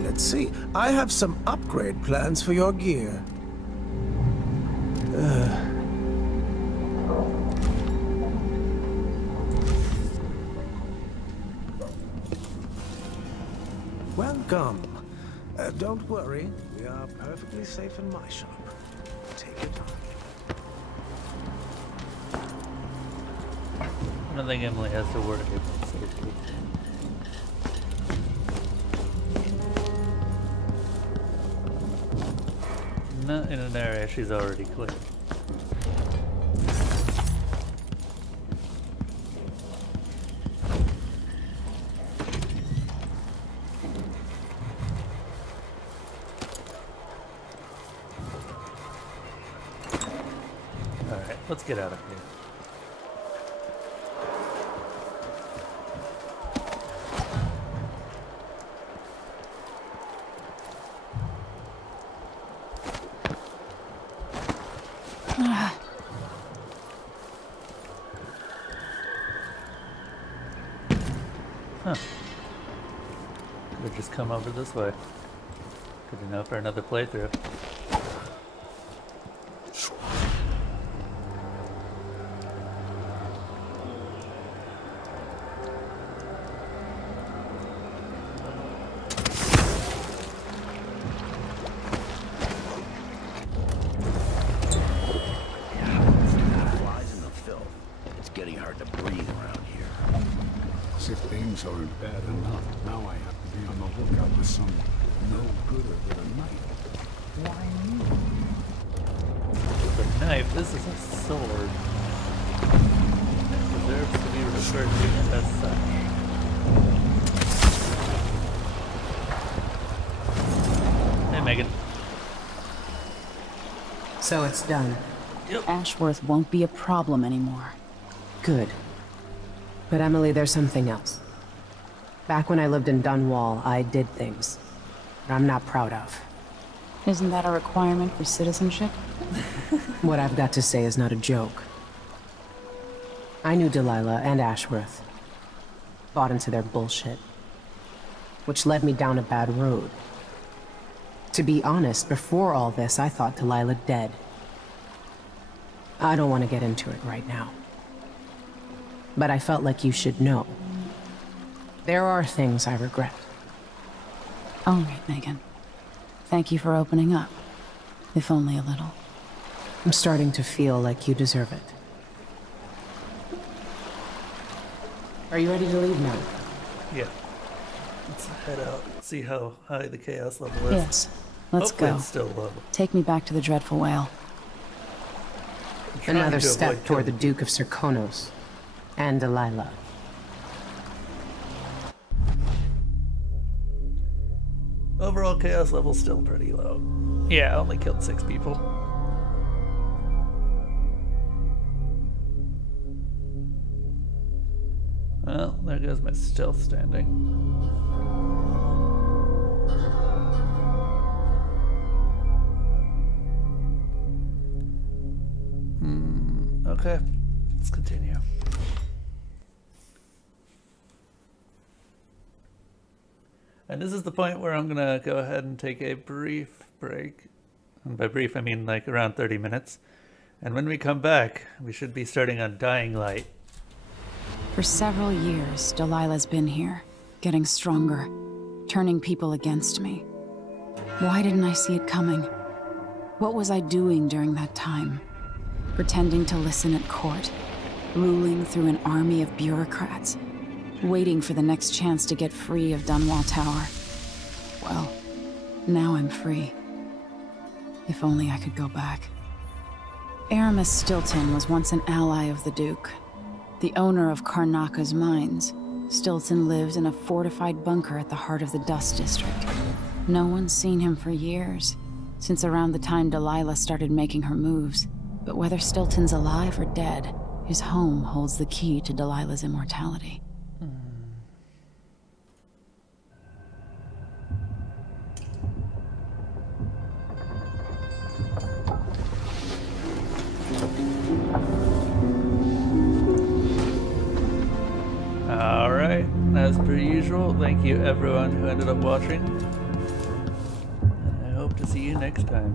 Let's see. I have some upgrade plans for your gear. Welcome. Don't worry. We are perfectly safe in my shop. Take your time. I don't think Emily has to worry about safety. Not in an area she's already cleared. Alright, let's get out of here. Huh. Could've just come over this way. Good to know for another playthrough. Flies in the filth. It's getting hard to breathe around here. As if things aren't bad enough, now I have to be on the lookout for some no-gooder with a knife. Why me? With a knife, this is a sword. It deserves to be referred to as such. Hey, Megan. So it's done. Ashworth won't be a problem anymore. Good. But Emily, there's something else. Back when I lived in Dunwall, I did things that I'm not proud of. Isn't that a requirement for citizenship? What I've got to say is not a joke. I knew Delilah and Ashworth. Bought into their bullshit. Which led me down a bad road. To be honest, before all this, I thought Delilah dead. I don't want to get into it right now. But I felt like you should know. There are things I regret. All right, Megan. Thank you for opening up. If only a little. I'm starting to feel like you deserve it. Are you ready to leave now? Yeah. Let's head out. See how high the chaos level is. Yes. Let's Hopefully go. It's still low. Take me back to the Dreadful Whale. Another step toward the Duke of Serkonos. And Delilah. Overall chaos level's still pretty low. Yeah, I only killed 6 people. Well, there goes my stealth standing. Okay, let's continue. And this is the point where I'm gonna go ahead and take a brief break. And by brief, I mean like around 30 minutes. And when we come back, we should be starting on Dying Light. For several years, Delilah's been here, getting stronger, turning people against me. Why didn't I see it coming? What was I doing during that time? Pretending to listen at court, ruling through an army of bureaucrats, waiting for the next chance to get free of Dunwall Tower. Well, now I'm free. If only I could go back. Aramis Stilton was once an ally of the Duke, the owner of Karnaka's mines. Stilton lived in a fortified bunker at the heart of the Dust District. No one's seen him for years, since around the time Delilah started making her moves. But whether Stilton's alive or dead, his home holds the key to Delilah's immortality. Alright, as per usual, thank you everyone who ended up watching. And I hope to see you next time.